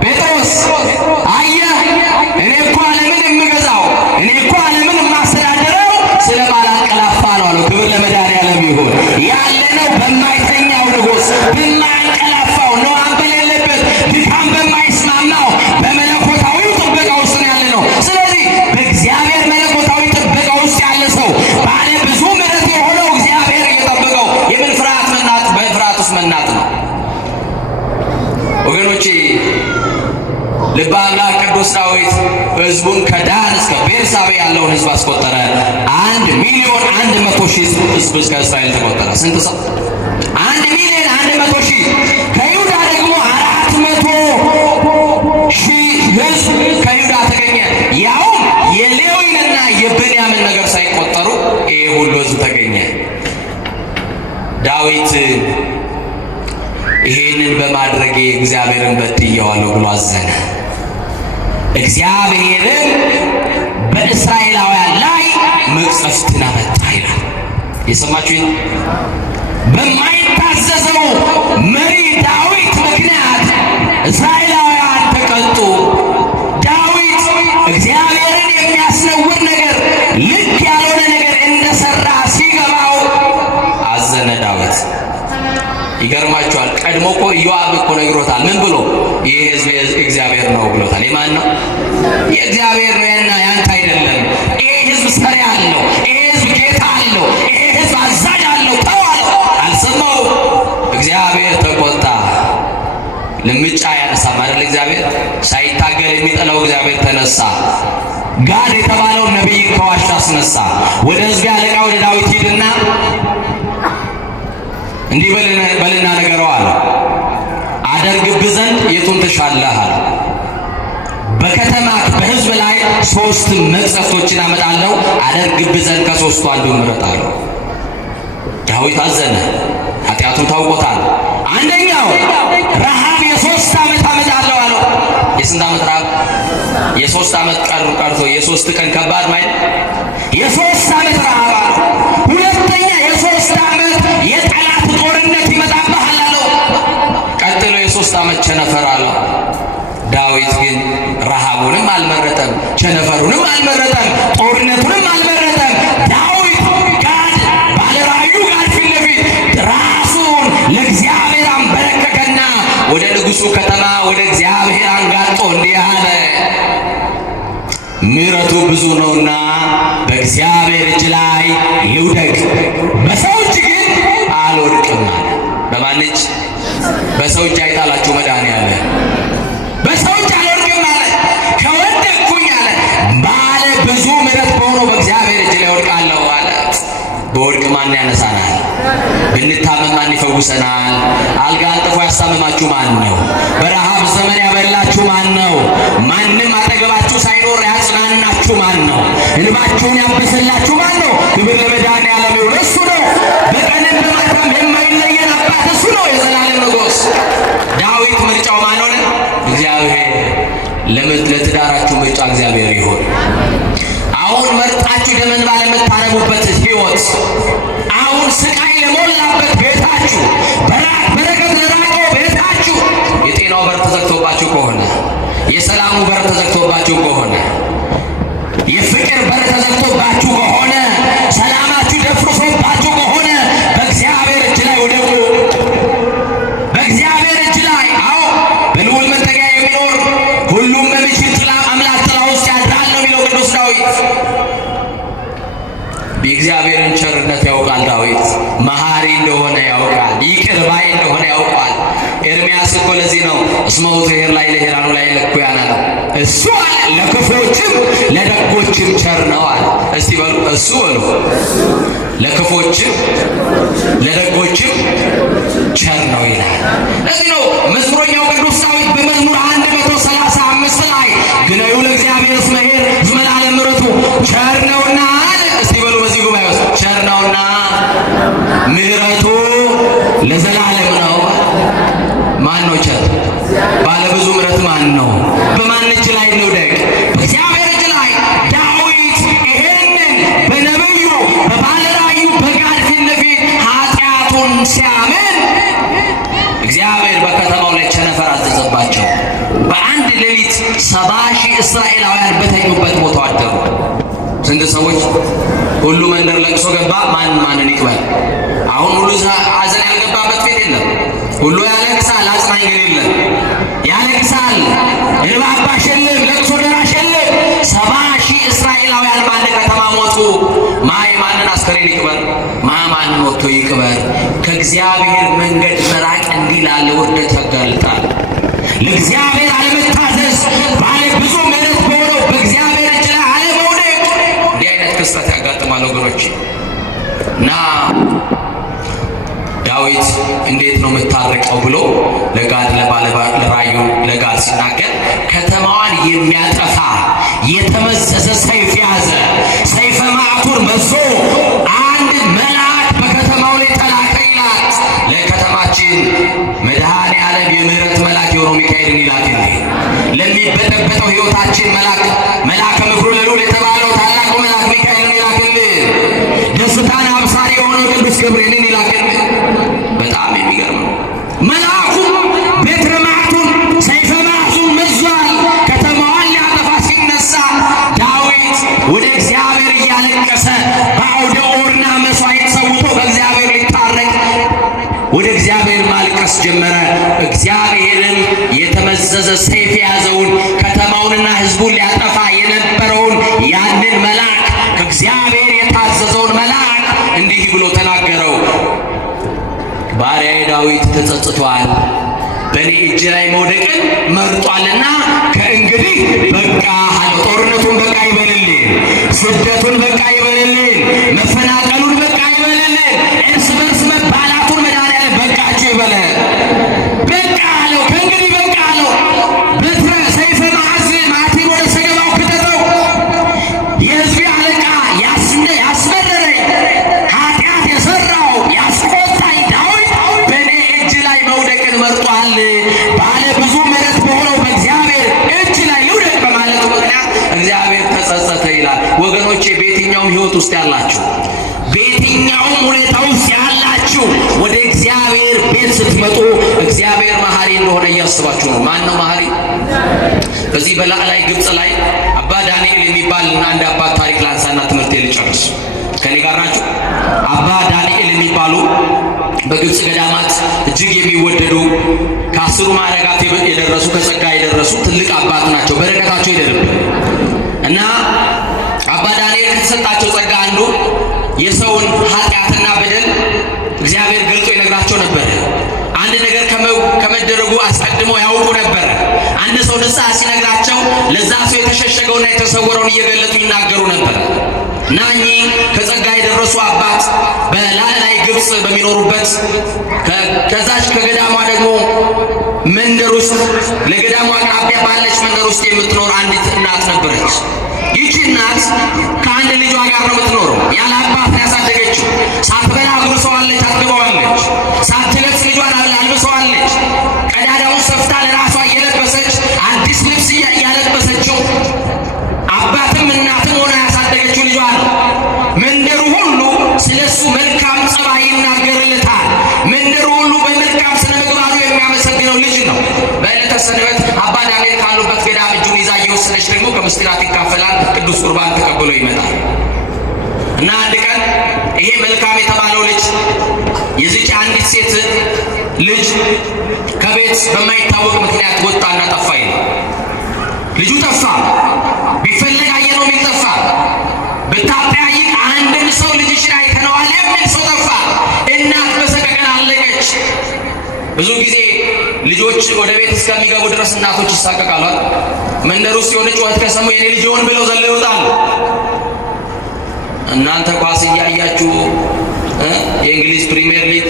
ጴጥሮስ አየህ፣ እኔ እኮ ዓለምን የምገዛው እኔ እኮ ዓለምን የማስተዳደረው ስለማላንቀላፋ ነው አለው። ክብር ለመድኃኔዓለም ይሁን። ያለነው በማይተኛው ንጉሥ በማያንቀላፋው ነዋም በሌለበት ድካም በማይስማማው በመለኮታዊው ጥበቃ ውስጥ ነው ያለነው። ስለዚህ በእግዚአብሔር መለኮታዊ ጥበቃ ውስጥ ያለ ሰው ባለ ብዙ ምሕረት የሆነው እግዚአብሔር እየጠበቀው የምን ፍርሃት መናጥ? በፍርሃት ውስጥ መናጥ ነው ወገኖቼ። ልበ አምላክ ቅዱስ ዳዊት ሕዝቡን ከዳን እስከ ቤርሳቤ ያለውን ሕዝብ አስቆጠረ። 1,100,000 ሕዝብ ከእስራኤል ተቆጠረ። ስንት ሰው? 1,100,000። ከይሁዳ ደግሞ 400,000 ሕዝብ ከይሁዳ ተገኘ። ያውም የሌዊንና የብንያምን ነገር ሳይቆጠሩ ይሄ ሁሉ ሕዝብ ተገኘ። ዳዊት ይሄንን በማድረጌ እግዚአብሔርን በድዬዋለሁ ብሎ አዘነ። እግዚአብሔርን በእስራኤላውያን ላይ መቅሰፍትን አመጣ ይላል። የሰማችሁ በማይታዘዘው መሪ ዳዊት ምክንያት እስራኤላውያን ተቀጡ። ዳዊት እግዚአብሔርን የሚያስነውር ነገር፣ ልክ ያልሆነ ነገር እንደሰራ ሲገባው አዘነ ዳዊት። ይገርማችኋል። ቀድሞ እኮ ኢዮአብ እኮ ነግሮታል። ምን ብሎ? ይህ ሕዝብ እግዚአብሔር ነው ብሎታል። የማን ነው? የእግዚአብሔር ነው እና ያንተ አይደለም። ይሄ ሕዝብ ሰሪ አለው። ይሄ ሕዝብ ጌታ አለው። ይሄ ሕዝብ አዛዥ አለው። ተው አለው። አልሰማው። እግዚአብሔር ተቆጣ። ልምጫ ያነሳ ማለት እግዚአብሔር ሳይታገል የሚጠላው እግዚአብሔር ተነሳ። ጋድ የተባለው ነቢይ ከዋሻ አስነሳ። ወደ ሕዝብ አለቃ ወደ ዳዊት ሂድና እንዲህ በልና ነገረው አለ። አደርግብህ ዘንድ የቱን ትሻለህ? በከተማ በሕዝብ ላይ 3 መቅሰፍቶችን አመጣለሁ፣ አደርግብህ ዘንድ ከ3ቱ አንዱን ምረጥ አለው። ዳዊት አዘነ፣ ኃጢአቱን ታውቆታል። አንደኛው ረሃብ የ3 ዓመት አመጣለሁ አለው። የስንት ዓመት ረሃብ? የ3 ዓመት ቀርቶ የ3 ቀን ከባድ ማለት የ3 ዓመት ረሃብ አለው። ሁለተኛ የ3 ዓመት የጠላት ጦርነት ይመጣብሃል አለው። ቀጥሎ የ3 ዓመት ቸነፈር አለው። ዳዊት ግን ረሃቡንም አልመረጠም፣ ቸነፈሩንም አልመረጠም፣ ጦርነቱንም አልመረጠም። ዳዊት ጋድ ባለራእዩ ጋድ ፊት ለፊት ራሱን ለእግዚአብሔር አንበረከከና ወደ ንጉሡ ከተማ ወደ እግዚአብሔር አንጋጦ እንዲህ አለ፣ ምሕረቱ ብዙ ነውና በእግዚአብሔር እጅ ላይ ልውደቅ፣ በሰው እጅ ግን አልወድቅም አለ። በማን እጅ? በሰው እጅ አይጣላችሁ መድኃኒዓለም። በሰው እጅ አልወድቅም አለ። ከወደቅኩኝ አለ ባለ ብዙ ምሕረት በሆነው በእግዚአብሔር እጅ ላይ ወድቃለሁ አለ። በወድቅ ማን ያነሳናል? ብንታመም ማን ይፈውሰናል? አልጋ አንጥፎ ያስታመማችሁ ማን ነው? በረሃብ ዘመን ያበላችሁ ማን ነው? ማንም አጠገባችሁ ሳይኖር ያጽናናችሁ ማን ነው? እንባችሁን ያበሰላችሁ ማን ነው? ክብር ለመድኃኒዓለም ይሁን። እሱ ነው። በቀንም በማታም የማይለየን አባት እሱ ነው፣ የዘላለም ንጉሥ። ዳዊት ምርጫው ማን ሆነ? እግዚአብሔር። ለትዳራችሁ ምርጫ እግዚአብሔር ይሁን። አሁን መርጣችሁ ደመን ባለመታረሙበት ሕይወት፣ አሁን ስቃይ ለሞላበት ቤታችሁ፣ በረከት ለራቀው ቤታችሁ፣ የጤናው በር ተዘግቶባችሁ ከሆነ፣ የሰላሙ በር ተዘግቶባችሁ ከሆነ፣ የፍቅር በር ተዘግቶባችሁ ከሆነ፣ ሰላማችሁ ደፍርሶባችሁ ከሆነ በእግዚአብሔር እጅ ላይ ወደቁ። በእግዚአብሔር እጅ ላይ አዎ፣ በልዑል መጠጊያ የሚኖር ሁሉም በሚችል ጥላ አምላክ ጥላ ውስጥ ያድራል ነው የሚለው ቅዱስ ዳዊት። የእግዚአብሔርን ቸርነት ያውቃል ዳዊት። መሐሪ እንደሆነ ያውቃል፣ ይቅር ባይ እንደሆነ ያውቃል። ኤርምያስ እኮ ለዚህ ነው እስመ ውእቱ ላይ ለሄራኑ ላይ ለኩያነ ነው እሱ አለ ለክፎችም ለደጎችም ቸር ነው አለ። እስቲ በሉ እሱ በሉ ለክፎችም ለደጎችም ቸር ነው ይላል። ለዚህ ነው መዝሙረኛው ቅዱስ ዳዊት በመዝሙር 135 ላይ ግነዩ ለእግዚአብሔር እስመ ኄር እስመ ለዓለም ምሕረቱ ቸር ነውና አለ። እስቲ በሉ በዚህ ጉባኤ ውስጥ ቸር ነውና ምሕረቱ ለዘላለም ነው። ማን ነው ቸር? ባለ ብዙ ምሕረት ማን ነው? በማን እጅ ላይ እንውደቅ? በእግዚአብሔር እጅ ላይ። ዳዊት ይሄንን በነቢዩ በባለራእዩ በጋድ ፊት ለፊት ኃጢአቱን ሲያምን እግዚአብሔር በከተማው ላይ ቸነፈር አዘዘባቸው። በአንድ ሌሊት 70,000 እስራኤላውያን በተኙበት ቦታ አደሩ። ስንት ሰዎች? ሁሉ መንደር ለቅሶ ገባ። ማንን ይቅበል? አሁን ሁሉ ሐዘን ያልገባበት ቤት የለም። ሁሉ ያለቅሳል፣ አጽናኝ ግን የለም። ያለቅሳል፣ እንባ አባሽ የለም፣ ለቅሶ ደራሽ የለም። 70,000 እስራኤላውያን በአንድ ከተማ ሞቱ። ማንን አስከሬን ይቅበር? ማንን ወጥቶ ይቅበር? ከእግዚአብሔር መንገድ መራቅ እንዲህ ላለ ውርደት ያጋልጣል። ለእግዚአብሔር አለመታዘዝ፣ ባለ ብዙ ምሕረት በሆነው በእግዚአብሔር እጅ ላይ አለመውደቅ፣ እንዲህ አይነት ክስተት ያጋጥማል ወገኖች። እና ዳዊት እንዴት ነው የምታረቀው ብሎ ለጋድ ለራእዩ ለጋድ ሲናገር ከተማዋን የሚያጠፋ የተመዘዘ ሰይፍ ያዘ። ሰይፈ ማዕቱር መዞ አንድ መልአክ በከተማው ላይ ተላከ ይላል። ለከተማችን መድኃኔዓለም የምህረት መልአክ የሆነው ሚካኤልን ይላክልኝ። ለሚበጠበጠው ሕይወታችን መልአከ ምክሩ ልዑል የተባለው ታላቁ መልአክ ሚካኤልን ይላክልኝ። ደስታን አብሳሪ የሆነው ቅዱስ ገብርኤልን ይላክልኝ። በጣም የሚገርም ነው። መልአኩ ቤተ ማዕቱን ሰይፈ ማዕቱን መዟል። ከተማዋን ሊያጠፋ ሲነሳ ዳዊት ወደ እግዚአብሔር እያለቀሰ በአውደ ኦርና መስዋዕት ሰውቶ ከእግዚአብሔር ሊታረቅ ወደ እግዚአብሔር ማልቀስ ጀመረ። እግዚአብሔርም የተመዘዘ ሰይፍ የያዘውን ከተማውንና ሕዝቡን ሊያጠፋ የነበረውን ያንን መልአክ ከእግዚአብሔር የታዘዘውን መልአክ እንዲህ ብሎ ተናገረው። ባሪያዬ ዳዊት ተጸጽቷል፣ በእኔ እጅ ላይ መውደቅን መርጧልና ከእንግዲህ በቃ አለ። ጦርነቱን በቃ ይበልልን፣ ስደቱን በቃ ይበልልን፣ መፈናቀሉን በቃ ይበልልን፣ እርስ በርስ መባላቱን መድኃኒዓለም በቃችሁ ይበለ። በቃ አለው። ህይወት ውስጥ ያላችሁ በየትኛውም ሁኔታ ውስጥ ያላችሁ ወደ እግዚአብሔር ቤት ስትመጡ እግዚአብሔር መሐሪ እንደሆነ እያስባችሁ ነው። ማን ነው መሐሪ? በዚህ በላዕላይ ግብጽ ላይ አባ ዳንኤል የሚባል አንድ አባት ታሪክ ላንሳና ትምህርት ልጨርስ። ከኔ ጋር ናችሁ? አባ ዳንኤል የሚባሉ በግብጽ ገዳማት እጅግ የሚወደዱ ከአስሩ ማዕረጋት የደረሱ ከጸጋ የደረሱ ትልቅ አባት ናቸው። በረከታቸው ይደርብን እና አባ ዳንኤል ከተሰጣቸው ጸጋ አንዱ የሰውን ኃጢአትና በደል እግዚአብሔር ገልጦ ይነግራቸው ነበር። አንድ ነገር ከመደረጉ አስቀድመው ያውቁ ነበር። አንድ ሰው ንስሐ ሲነግራቸው ለዛ ሰው የተሸሸገውና የተሰወረውን እየገለጡ ይናገሩ ነበር እና እኚህ ከጸጋ የደረሱ አባት በላዕላይ ግብጽ በሚኖሩበት ከዛች ከገዳሟ ደግሞ መንደር ውስጥ ለገዳሟ አቅራቢያ ባለች መንደር ውስጥ የምትኖር አንዲት እናት ነበረች። ይህች እናት ከአንድ ልጇ ጋር ነው የምትኖረው። ያለ አባት ያሳደገችው። ሳትበላ አጉርሰዋለች፣ አጥግበዋለች። ሳትለብስ ልጇን አልብሰዋለች። ቀዳዳውን ሰፍታ ለራሷ እየለበሰች አዲስ ልብስ እያለበሰችው አባትም እናትም ሆና ያሳደገችው ልጇ ነው። መንደሩ ሁሉ ስለሱ መልካም ጸባይ ይናገርለታል። መንደሩ ሁሉ በመልካም ስነ ምግባሩ የሚያመሰግነው ልጅ ነው። በዕለተ ሰንበት አባ ዳንኤል ካሉበት ገዳም እጁን ይዛ እየወሰደች ደግሞ ከምስጢራት ይካፈላል። ቅዱስ ቁርባን ተቀብሎ ይመጣል እና አንድ ቀን ይሄ መልካም የተባለው ልጅ የዚች አንዲት ሴት ልጅ ከቤት በማይታወቅ ምክንያት ወጣና ጠፋ ይላል። ልጁ ጠፋ። ቢፈለግ አየነው የሚል ጠፋ። ብታጠያይቅ አንድም ሰው ልጅሽን አይተነዋል የሚል ሰው ጠፋ። እናት በሰቀቀን አለቀች። ብዙ ጊዜ ልጆች ወደ ቤት እስከሚገቡ ድረስ እናቶች ይሳቀቃሉ። መንደር ውስጥ የሆነ ጩኸት ከሰሙ የኔ ልጅ ይሆን ብለው ዘለው ይወጣሉ። እናንተ ኳስ እያያችሁ የእንግሊዝ ፕሪሚየር ሊግ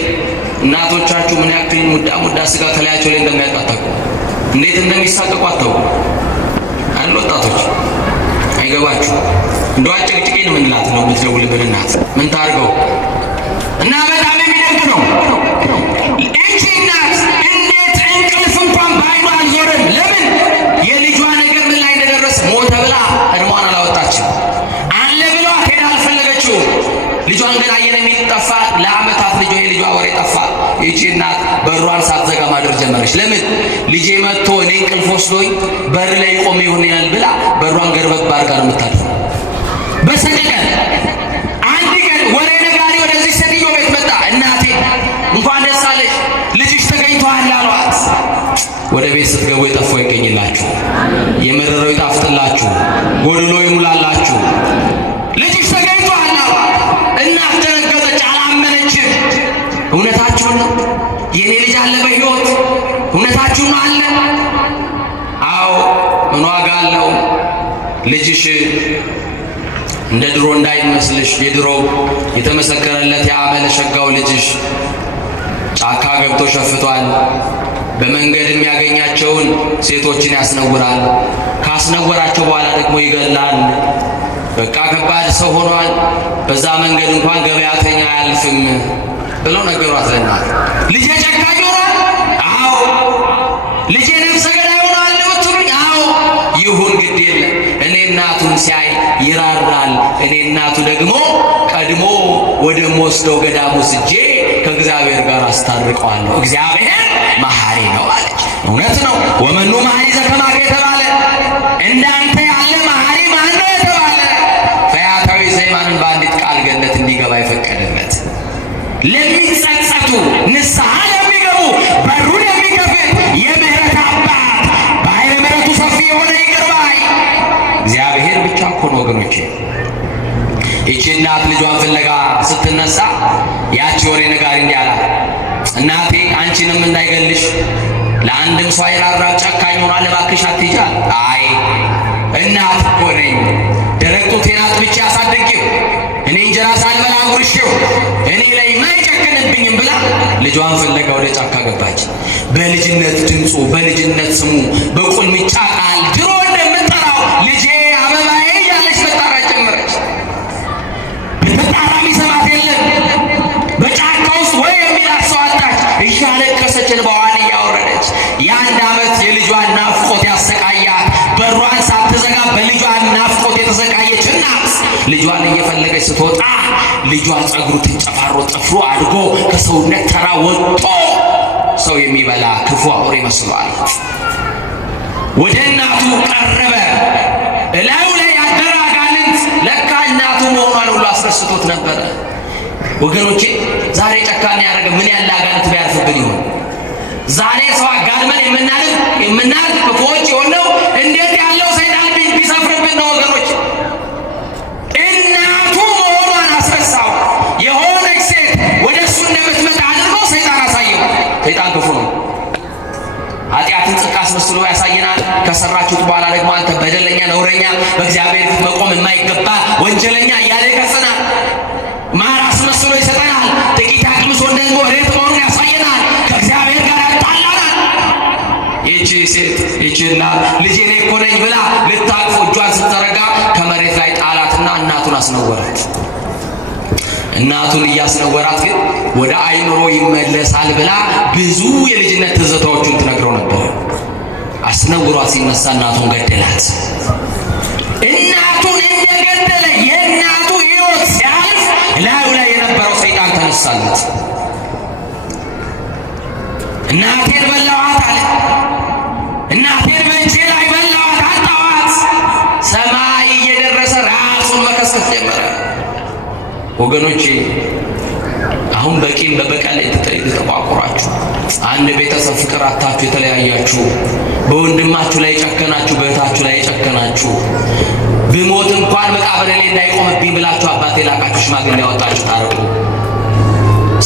እናቶቻችሁ ምን ያክል ሙዳ ስጋ ከላያቸው ላይ እንደሚያቃጠቁ እንዴት እንደሚሳቀቁ አታውቁ አይደል? ወጣቶች አይገባችሁ። እንደው አጨቅጭቄን ምንላት ነው የምትደውልብን እናት ምን ታርገው እና በጣም የሚደንቅ ነው። እቺ እናት እንዴት እንቅልፍ እንኳን በዓይኗ አልዞረም። ለምን? የልጇ ነገር ምን ላይ እንደደረሰ ሞተ ብላ እድሟን አላወጣችም። አለ ብሏ ሄዳ አልፈለገችው። ልጇን ግን አየን የሚል ጠፋ። ለዓመታት የልጇ ወሬ ጠፋ። ይቺ እናት በሯን ሳትዘጋ ማደር ጀመረች። ለምን? ልጄ መጥቶ እኔ እንቅልፍ ወስዶኝ በር ላይ ቆም ይሆናል ብላ በሯን ገርበብ አድርጋ ነው የምታድረው በሰቀቀን። አንድ ቀን ወሬ ነጋሪ ወደዚህ ሴትዮ ቤት መጣ። እናቴ እንኳን ደስ አለሽ ልጅሽ ተገኝቷል አሏት። ወደ ቤት ስትገቡ የጠፋው ይገኝላችሁ፣ የመረረው ይጣፍጥላችሁ፣ ጎድሎ ይሙላላችሁ። ልጅሽ ተገኝቷል አሏት። እናት ደነገጠች፣ አላመነችም። እውነታችሁን ነው? የኔ ልጅ አለ በሕይወት? እውነታችሁን ነው አለ? አዎ። ምን ዋጋ አለው? ልጅሽ እንደ ድሮ እንዳይመስልሽ፣ የድሮ የተመሰከረለት የአመለ ሸጋው ልጅሽ ጫካ ገብቶ ሸፍቷል። በመንገድ የሚያገኛቸውን ሴቶችን ያስነውራል። ካስነወራቸው በኋላ ደግሞ ይገላል። በቃ ከባድ ሰው ሆኗል። በዛ መንገድ እንኳን ገበያተኛ አያልፍም ብለው ነገሯት ለእናት። ልጄ ጨካኝ ሆኗል? አዎ። ልጄ ነፍሰ ገዳይ ሆኗል ብትሉኝ? አዎ። ይሁን ግድ የለም እኔ እናቱን ሲያይ ይራራል። እኔ እናቱ ደግሞ ቀድሞ ወደምወስደው ገዳም ወስጄ ከእግዚአብሔር ጋር አስታርቀዋለሁ። እግዚአብሔር መሐሪ ነው አለች። እውነት ነው። ወመኑ መሐሪ ዘከማከ የተባለ እንዳንተ ያለ መሐሪ ማን ነው የተባለ? ፈያታዊ ዘይማንን በአንዲት ቃል ገነት እንዲገባ የፈቀደለት ለሚጸጸቱ ንስሐ ለሚገቡ በሩን የሚከፍት የምህረት አባት በኃይለ ምሕረቱ ሰፊ የሆነ ይቅር ባይ እግዚአብሔር ብቻ እኮ ነው ወገኖቼ። ይቺ እናት ልጇን ፍለጋ ስትነሳ ያቺ ወሬ ነጋሪ እንዲህ አላት፣ እናቴ አንቺንም እንዳይገልሽ ለአንድም ሰው አይራራ ጨካኝ ሆኗል፣ እባክሽ አትሂጂ። አይ እናት እኮ ነኝ፣ ደረቅ ጡቴን አጥብቼ አሳድጌው እኔ እንጀራ ሳልበላ አጉርሼው እኔ ላይ አይጨክንብኝም ብላ ልጇን ፍለጋ ወደ ጫካ ገባች። በልጅነት ድምፁ፣ በልጅነት ስሙ፣ በቁልምጫ ቃል ድሮ እንደምጠራው ልጄ አበባዬ እያለች መጣራት ጀመረች። በተጣራ ሚሰማት የለም። በጫካ ውስጥ ወይ የሚላት ሰው አጣች። እያለቀሰች እንባዋን እያወረደች የአንድ ዓመት የልጇን ናፍቆት ያሰቃያት በሯን ሳትዘጋ በልጇን ናፍቆት የተሰቃየች እናት ልጇን እየፈለገች ስትወጣ ልጇ ጸጉሩ ተጨፋሮ ጥፍሩ አድጎ ከሰውነት ተራ ወጥቶ ሰው የሚበላ ክፉ አውሬ መስሏል። ወደ እናቱ ቀረበ። እላዩ ላይ ያደረ አጋንንት ለካ እናቱ መሆኗን ሁሉ አስረስቶት ነበረ። ወገኖቼ ዛሬ ጨካኝ ያደረገ ምን ያለ አጋንንት ቢያርፍብን ይሆን? ዛሬ ሰው አጋድመን የምናልፍ ክፉዎች የሆነው እንዴት ያለው ሰይጣን ቢሰፍርብን ነው ወገኖች። እናቱ መሆኗን አስረሳው። የሆነች ሴት ወደ እሱ እንደምትመጣ አድርጎ ሰይጣን አሳየው። ሰይጣን ክፉ ነው። ኃጢአትን ጽድቅ አስመስሎ ያሳየናል። ከሰራችሁት በኋላ ደግሞ አንተ በደለኛ፣ ነውረኛ፣ በእግዚአብሔር ፊት መቆም የማይገባ ወንጀለኛ እያለ ይከሰናል። ማር አስመስሎ ይሰጠናል። ጥቂት አቅምሶን ደግሞ ሬት መሆኑን ያሳየናል። ከእግዚአብሔር ጋር ያጣላናል። ይህቺ ሴት ይህቺና ልጄ እኔ እኮ ነኝ ብላ ልታቅፎ እጇን ስትዘረጋ ከመሬት ላይ ጣላትና እናቱን አስነወራት። እናቱን እያስነወራት ግን ወደ አይምሮ ይመለሳል ብላ ብዙ የልጅነት ትዝታዎቹን ትነግረው ነበር። አስነውሯት ሲነሳ እናቱን ገደላት። እናቱን እንደገደለ የእናቱ ሕይወት ሲያልፍ ላዩ ላይ የነበረው ሰይጣን ተነሳለት። እናቴን በላዋት አለ። እናቴን በእጄ ላይ በላዋት፣ አጣዋት። ሰማይ እየደረሰ ራሱን መከስከስ ጀመረ። ወገኖቼ አሁን በቂም በበቀል የተቋቁራችሁ አንድ ቤተሰብ ፍቅር አታችሁ የተለያያችሁ፣ በወንድማችሁ ላይ የጨከናችሁ፣ በእህታችሁ ላይ የጨከናችሁ፣ ብሞት እንኳን መቃብሬ ላይ እንዳይቆምብኝ ብላችሁ አባቴ ላካችሁ ሽማግሌ ያወጣችሁ ታረቁ።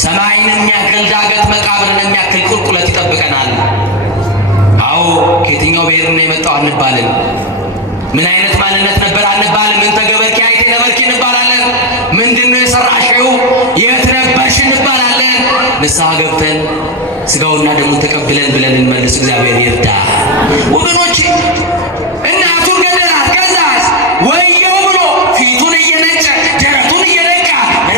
ሰማይን የሚያክል ዳገት መቃብርን የሚያክል ቁልቁለት ይጠብቀናል። አዎ ከየትኛው ብሔር ነው የመጣው አንባልም። ምን አይነት ማንነት ነበር አንባልም። ምን ተገበርኪ አይቴ ነበርኪ እንባላለን። ምንድነው የሰራሽው የት ነበርሽ እንባላለን። ንስሐ ገብተን ስጋውና ደሙን ተቀብለን ብለን እንመልስ። እግዚአብሔር ይርዳ ወገኖቼ። እናቱን ገደላት። ከዛስ ወየው ብሎ ፊቱን እየነጨ ደረቱን እየነቃ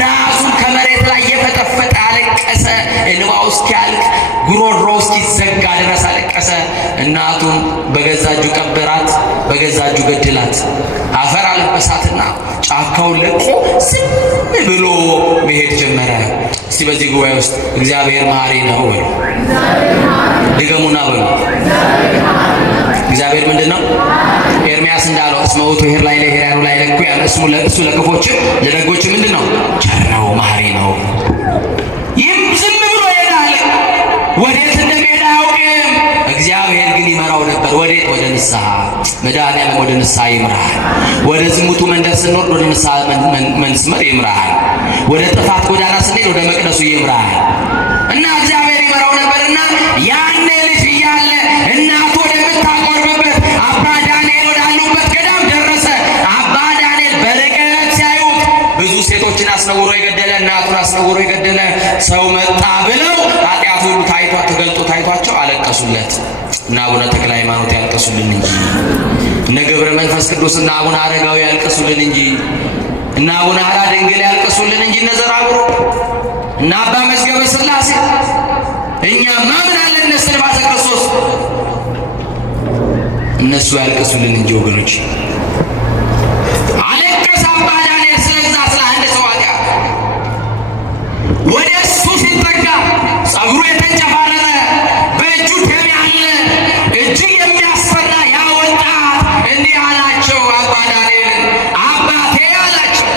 ራሱን ከመሬት ላይ እየፈጠፈጠ አለቀሰ። እንባው እስኪያልቅ ጉሮሮ እስኪዘጋ ድረስ አለቀሰ። እናቱን በገዛ እጁ ቀበራት፣ በገዛ እጁ ገደላት። አፈር አለበሳትና ጫካውን ለቆ ዝም ብሎ መሄድ ጀመረ። እስቲ በዚህ ጉባኤ ውስጥ እግዚአብሔር መሐሪ ነው በሉ። ድገሙና በሉ። እግዚአብሔር ምንድን ነው? ኤርምያስ እንዳለው እስመ ውእቱ ኄር ላይ ለኄራኑ ላይ ለኩ ያለ እሱ ለክፎች ለደጎች ምንድን ነው? ቸር ነው፣ መሐሪ ነው። ይህም ዝም ብሎ ይሄዳል። ወዴት እንደሚሄድ አያውቅም። እግዚአብሔር ግን ይመራው ነበር። ወዴት? ወደ ንስሐ። መድኃኒዓለም ወደ ንስሐ ይምራሃል። ወደ ዝሙቱ መንደር ስንወርድ ወደ ንስሐ መስመር ይምራሃል። ወደ ጥፋት ጎዳና ስንሄድ ወደ መቅደሱ ይምራሃል። እና እግዚአብሔር ይመራው ነበርና ያኔ ልጅ እያለ እናቱ ወደምታቆርብበት አባ ዳንኤል ወዳሉበት ገዳም ደረሰ። አባ ዳንኤል በርቀት ሲያዩት ብዙ ሴቶችን አስነውሮ የገደለ፣ እናቱን አስነውሮ የገደለ ሰው መጣ ብለው ኃጢአቱ ሁሉ ተገልጦ ታይቷቸው አለቀሱለት። እና አቡነ ተክለ ሃይማኖት ያልቀሱልን እንጂ፣ እነ ገብረ መንፈስ ቅዱስ እና አቡነ አረጋዊ ያልቀሱልን እንጂ፣ እና አቡነ ሐራ ድንግል ያልቀሱልን እንጂ፣ እነ ዘርአብሩክ እና አባ መዝገበ ሥላሴ እኛማ ምን አለ እነ እስትንፋሰ ክርስቶስ እነሱ ያልቀሱልን እንጂ ወገኖች። አለቀሰ አባ ዳንኤል ስለዛ ስለ አንድ ሰው ኃጢአት። ወደ እሱ ሲጠጋ ጸጉሩ የተንጨፋረረ በእጁ ደም ያለ እጅግ የሚያስፈራ ያ ወጣት እንዲህ አላቸው አባ ዳንኤልን፣ አባቴ አላቸው፣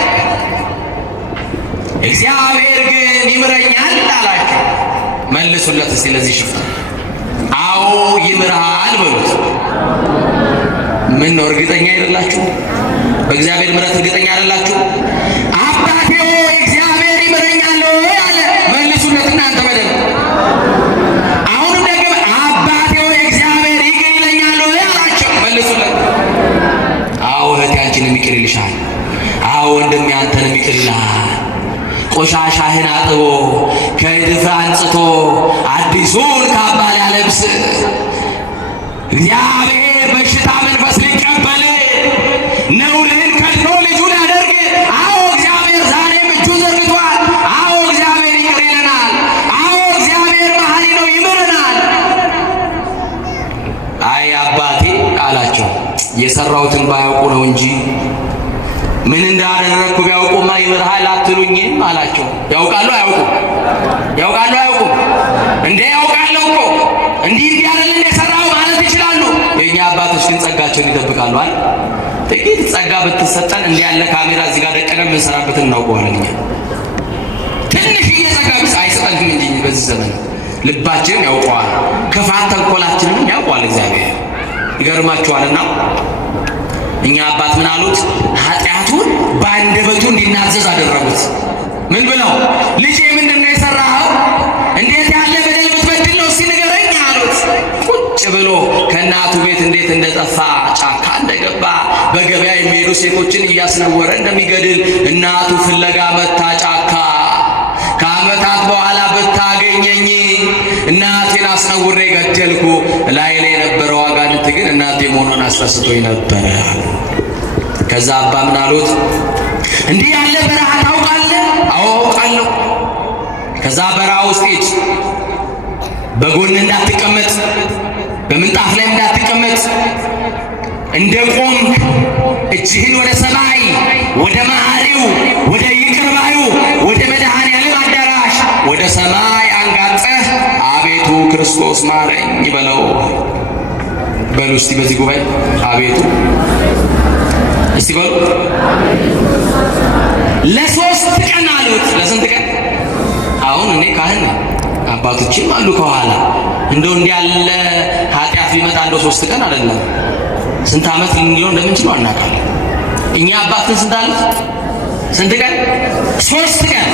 እግዚአብሔር ግን ይምረኛል አላቸው። መልሱለት እስቲ ለዚህ ሽፍታ። አዎ ይምርሃል በሉት። ምን ነው እርግጠኛ አይደላችሁ? በእግዚአብሔር ምሕረት እርግጠኛ አይደላችሁ? አባቴ ሆይ እግዚአብሔር ይምረኛል ወይ አለ። መልሱለት እናንተ በደንብ። አሁንም ደግሞ አባቴ ሆይ እግዚአብሔር ይቅር ይለኛል ወይ አላቸው። መልሱለት። አዎ እህቴ አንቺንም ይቅር ይልሻል። አዎ ወንድሜ አንተንም ይቅር ይልሃል። ቆሻሻህን አጥቦ ከእድፍ አንጽቶ አዲሱን ካባ ሊያለብስ እግዚአብሔር በሽታ መንፈስ ሊቀበል ነውርህን ከድኖ ልጁ ሊያደርግ። አዎ እግዚአብሔር ዛሬም እጁ ዘርግቷል። አዎ እግዚአብሔር ይቅር ይለናል። አዎ እግዚአብሔር መሐሪ ነው፣ ይምረናል። አይ አባቴ አላቸው፣ የሰራሁትን ባያውቁ ነው እንጂ ምን እንዳደረኩ ቢያውቁማ ይምርሃል አትሉኝም አላቸው። ያውቃሉ አያውቁም? ያውቃሉ አያውቁም? እንዴ ያውቃሉ እኮ እንዲህ አይደለም የሰራው ማለት ይችላሉ። የኛ አባቶች ግን ጸጋቸውን ይጠብቃሉ አይደል? ጥቂት ጸጋ ብትሰጠን እንዲህ ያለ ካሜራ እዚህ ጋር ደቀነን የምንሰራበትን እናውቀዋለን። እኛ ትንሽዬ ጸጋ ብቻ አይሰጠንም እንጂ በዚህ ዘመን ልባችንም ያውቀዋል፣ ክፋት ተንኮላችንም ያውቀዋል እግዚአብሔር። ይገርማችኋልና እኛ አባት ምን አሉት? ኃጢአቱን በአንደበቱ እንዲናዘዝ አደረጉት። ምን ብለው? ልጄ ምንድነው የሰራኸው? እንዴት ያለ በደል ብትበድል ነው እስኪ ንገረኝ አሉት። ቁጭ ብሎ ከእናቱ ቤት እንዴት እንደጠፋ ጫካ እንደገባ በገበያ የሚሄዱ ሴቶችን እያስነወረ እንደሚገድል እናቱ ፍለጋ መታ ጫካ። ከዓመታት በኋላ ብታገኘኝ እናቴን አስነውሬ ገደልኩ፣ ላይ የነበረው አጋንንት ግን እናቴ መሆኗን አስረስቶኝ ነበረ። ከዛ አባ ምን አሉት? እንዲህ ያለ በረሃ ታውቃለህ? አዎ አውቃለሁ። ከዛ በረሃ ውስጥ ሂድ፣ በጎን እንዳትቀመጥ፣ በምንጣፍ ላይ እንዳትቀመጥ፣ እንደ ቆምክ እጅህን ወደ ሰማይ ወደ መሐሪው ወደ ይቅር ባዩ ወደ መድኃኔዓለም አዳራሽ ወደ ሰማይ አንጋጠህ አቤቱ ክርስቶስ ማረኝ ይበለው። በሉ እስቲ በዚህ ጉባኤ አቤቱ እስቲ በሉ። ለሶስት ቀን አሉት። ለስንት ቀን? አሁን እኔ ካህን አባቶችም አሉ ከኋላ እንደው እንዲህ ያለ ኃጢአት ቢመጣ እንደው 3 ቀን አይደለም ስንት ዓመት ልንለው እንደምንችል አናውቃለን። እኛ አባትን ስንት አሉት? ስንት ቀን? 3 ቀን።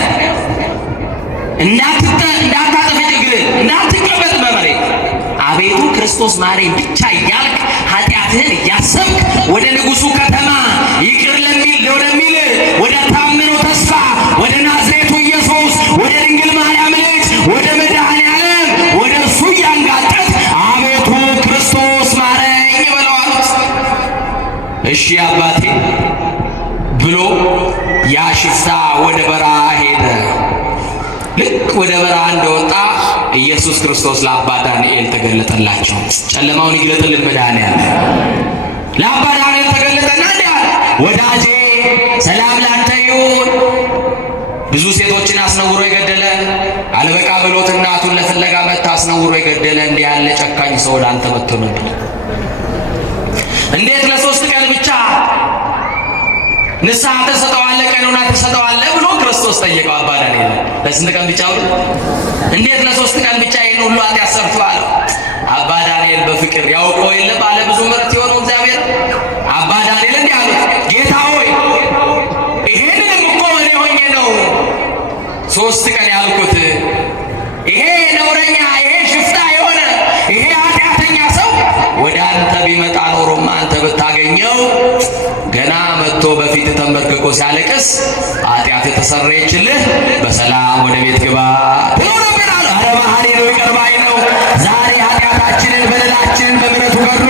እንዳታጠፈጭ እግርህን እንዳትቀመጥ በመሬት አቤቱ ክርስቶስ ማረኝ ብቻ እያልክ ኃጢአትህን እያሰብክ ወደ ንጉሡ ከተማ ይቅር ለሚል ወደሚል ወደ ታመነው ተስፋ ወደ ናዝሬቱ ኢየሱስ ወደ ድንግል ማርያም ልጅ ወደ መድኃኔዓለም ወደ እርሱ እያንጋጠት አቤቱ ክርስቶስ ማረኝ በለው አሉት። እሺ አባቴ ብሎ ያ ሽፍታ ወደ በረሃ ሄደ። ልክ ወደ በረሃ እንደወጣ ኢየሱስ ክርስቶስ ለአባ ዳንኤል ተገለጠላቸው። ጨለማውን ይግለጥልን መድኃኔዓለም። ለአባ ዳንኤል ተገለጠና እንዲህ አለ፣ ወዳጄ ሰላም ላንተ ይሁን። ብዙ ሴቶችን አስነውሮ የገደለ አልበቃ ብሎት እናቱን ለፍለጋ መታ አስነውሮ የገደለ እንዲህ ያለ ጨካኝ ሰው ወደ አንተ መጥቶ ነበር። እንዴት ለ3 ቀን ብቻ ንስሐ ተሰጠዋለህ ቀኑና ተሰጠዋለህ ብሎ ክርስቶስ ጠየቀው አባ ዳንኤል። ለስንት ቀን ብቻ ብሎ እንዴት ለ3 ቀን ብቻ ይህን ሁሉ ኃጢአት ሰርቷል? አባ ዳንኤል በፍቅር ያውቀው የለ ባለ ብዙ ምሕረት የሆነው እግዚአብሔር አባ ዳንኤል እንዲህ አሉት፣ ጌታ ሆይ ይሄንንም እኮ እኔ ሆኜ ነው 3 ቀን ያልኩት። ይሄ ነውረኛ፣ ይሄ ሽፍታ የሆነ ይሄ ኃጢአተኛ ሰው ወደ አንተ ቢመጣ ኖሮማ አንተ ብታገኘው ገና መጥቶ በፊት ተንበርክኮ ሲያለቅስ ኃጢአት የተሰረየችልህ በሰላም ወደ ቤት ግባ ብሎ ነበር አለ። ኧረ መሐሪ ነው፣ ይቅር ባይ ነው። ዛሬ ኃጢአታችንን በደላችንን በምሕረቱ ገድሎ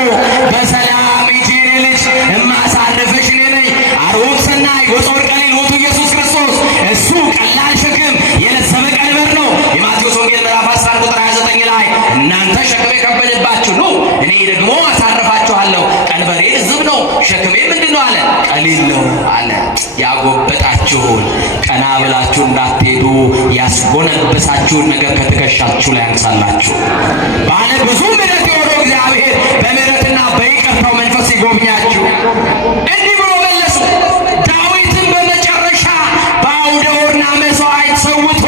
በሰላም ሂጂ የኔ ልጅ እማሳርፍሽ እኔ ነኝ። አርዑት ሰናይ ወጾር ቀሊል ውእቱ ኢየሱስ ክርስቶስ። እሱ ቀላል ሸክም የለዘበ ቀንበር ነው። የማቴዎስ ወንጌል ምዕራፍ 11 ቁጥር 29 ላይ እናንተ ሸክም የከበደባችሁ ኑ እኔ ደግሞ አሳርፋችኋለሁ። ቀንበሬ ልዝብ ነው፣ ሸክሜ ምንድን ነው አለ? ቀሊል ነው አለ። ያጎበጣችሁን ቀና ብላችሁ እንዳትሄዱ ያስጎነበሳችሁን ነገር ከትከሻችሁ ላይ ያንሳላችሁ። ባለ ብዙ ምሕረት የሆነው እግዚአብሔር በምሕረትና በይቅርታው መንፈስ ይጎብኛችሁ። እንዲህ ብሎ መለሱ። ዳዊትን በመጨረሻ በአውደ ኦርና መሥዋዕት ሰውቶ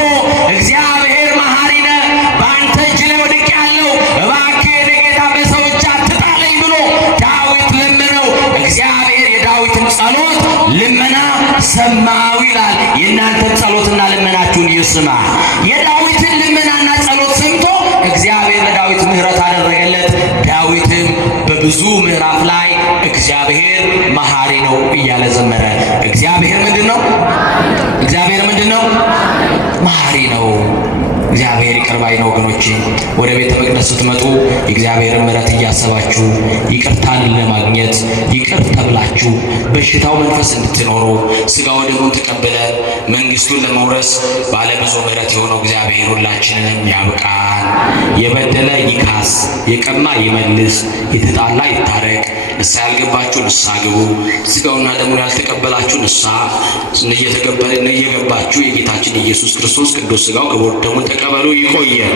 እግዚአብሔር መሐሪ ነህ፣ በአንተ እጅ ላይ ወድቄአለሁ፣ እባክህ የኔ ጌታ በሰው እጅ አትጣለኝ ብሎ ዳዊት ለመነው። እግዚአብሔር የዳዊትን ጸሎት ልመና ሰማው ይላል። የእናንተን ጸሎትና ልመናችሁን ይስማ። የዳዊትን ልመናና ጸሎት ሰምቶ እግዚአብሔር ለዳዊት ምሕረት አደረገለት። ዳዊትም በብዙ ምዕራፍ ላይ እግዚአብሔር መሐሪ ነው እያለ ዘመረ። እግዚአብሔር ምንድን ነው? እግዚአብሔር ምንድን ነው? መሐሪ ነው። እግዚአብሔር ይቅር ባይ ነው ወገኖቼ። ወደ ቤተ መቅደስ ስትመጡ የእግዚአብሔርን ምሕረት እያሰባችሁ ይቅርታን ለማግኘት ይቅር ተብላችሁ በሽታው መንፈስ እንድትኖሩ ሥጋው ደሙን ተቀበለ መንግሥቱን ለመውረስ ባለብዙ ምሕረት የሆነው እግዚአብሔር ሁላችንንም ያብቃን። የበደለ ይካስ፣ የቀማ ይመልስ፣ የተጣላ ይታረቅ። ንስሐ ያልገባችሁ ንስሐ ግቡ። ሥጋውና ደሙን ያልተቀበላችሁ ንስሐ እየገባችሁ የጌታችን ኢየሱስ ክርስቶስ ቅዱስ ሥጋው ክቡር ደሙን ተቀበሉ። ይቆየን።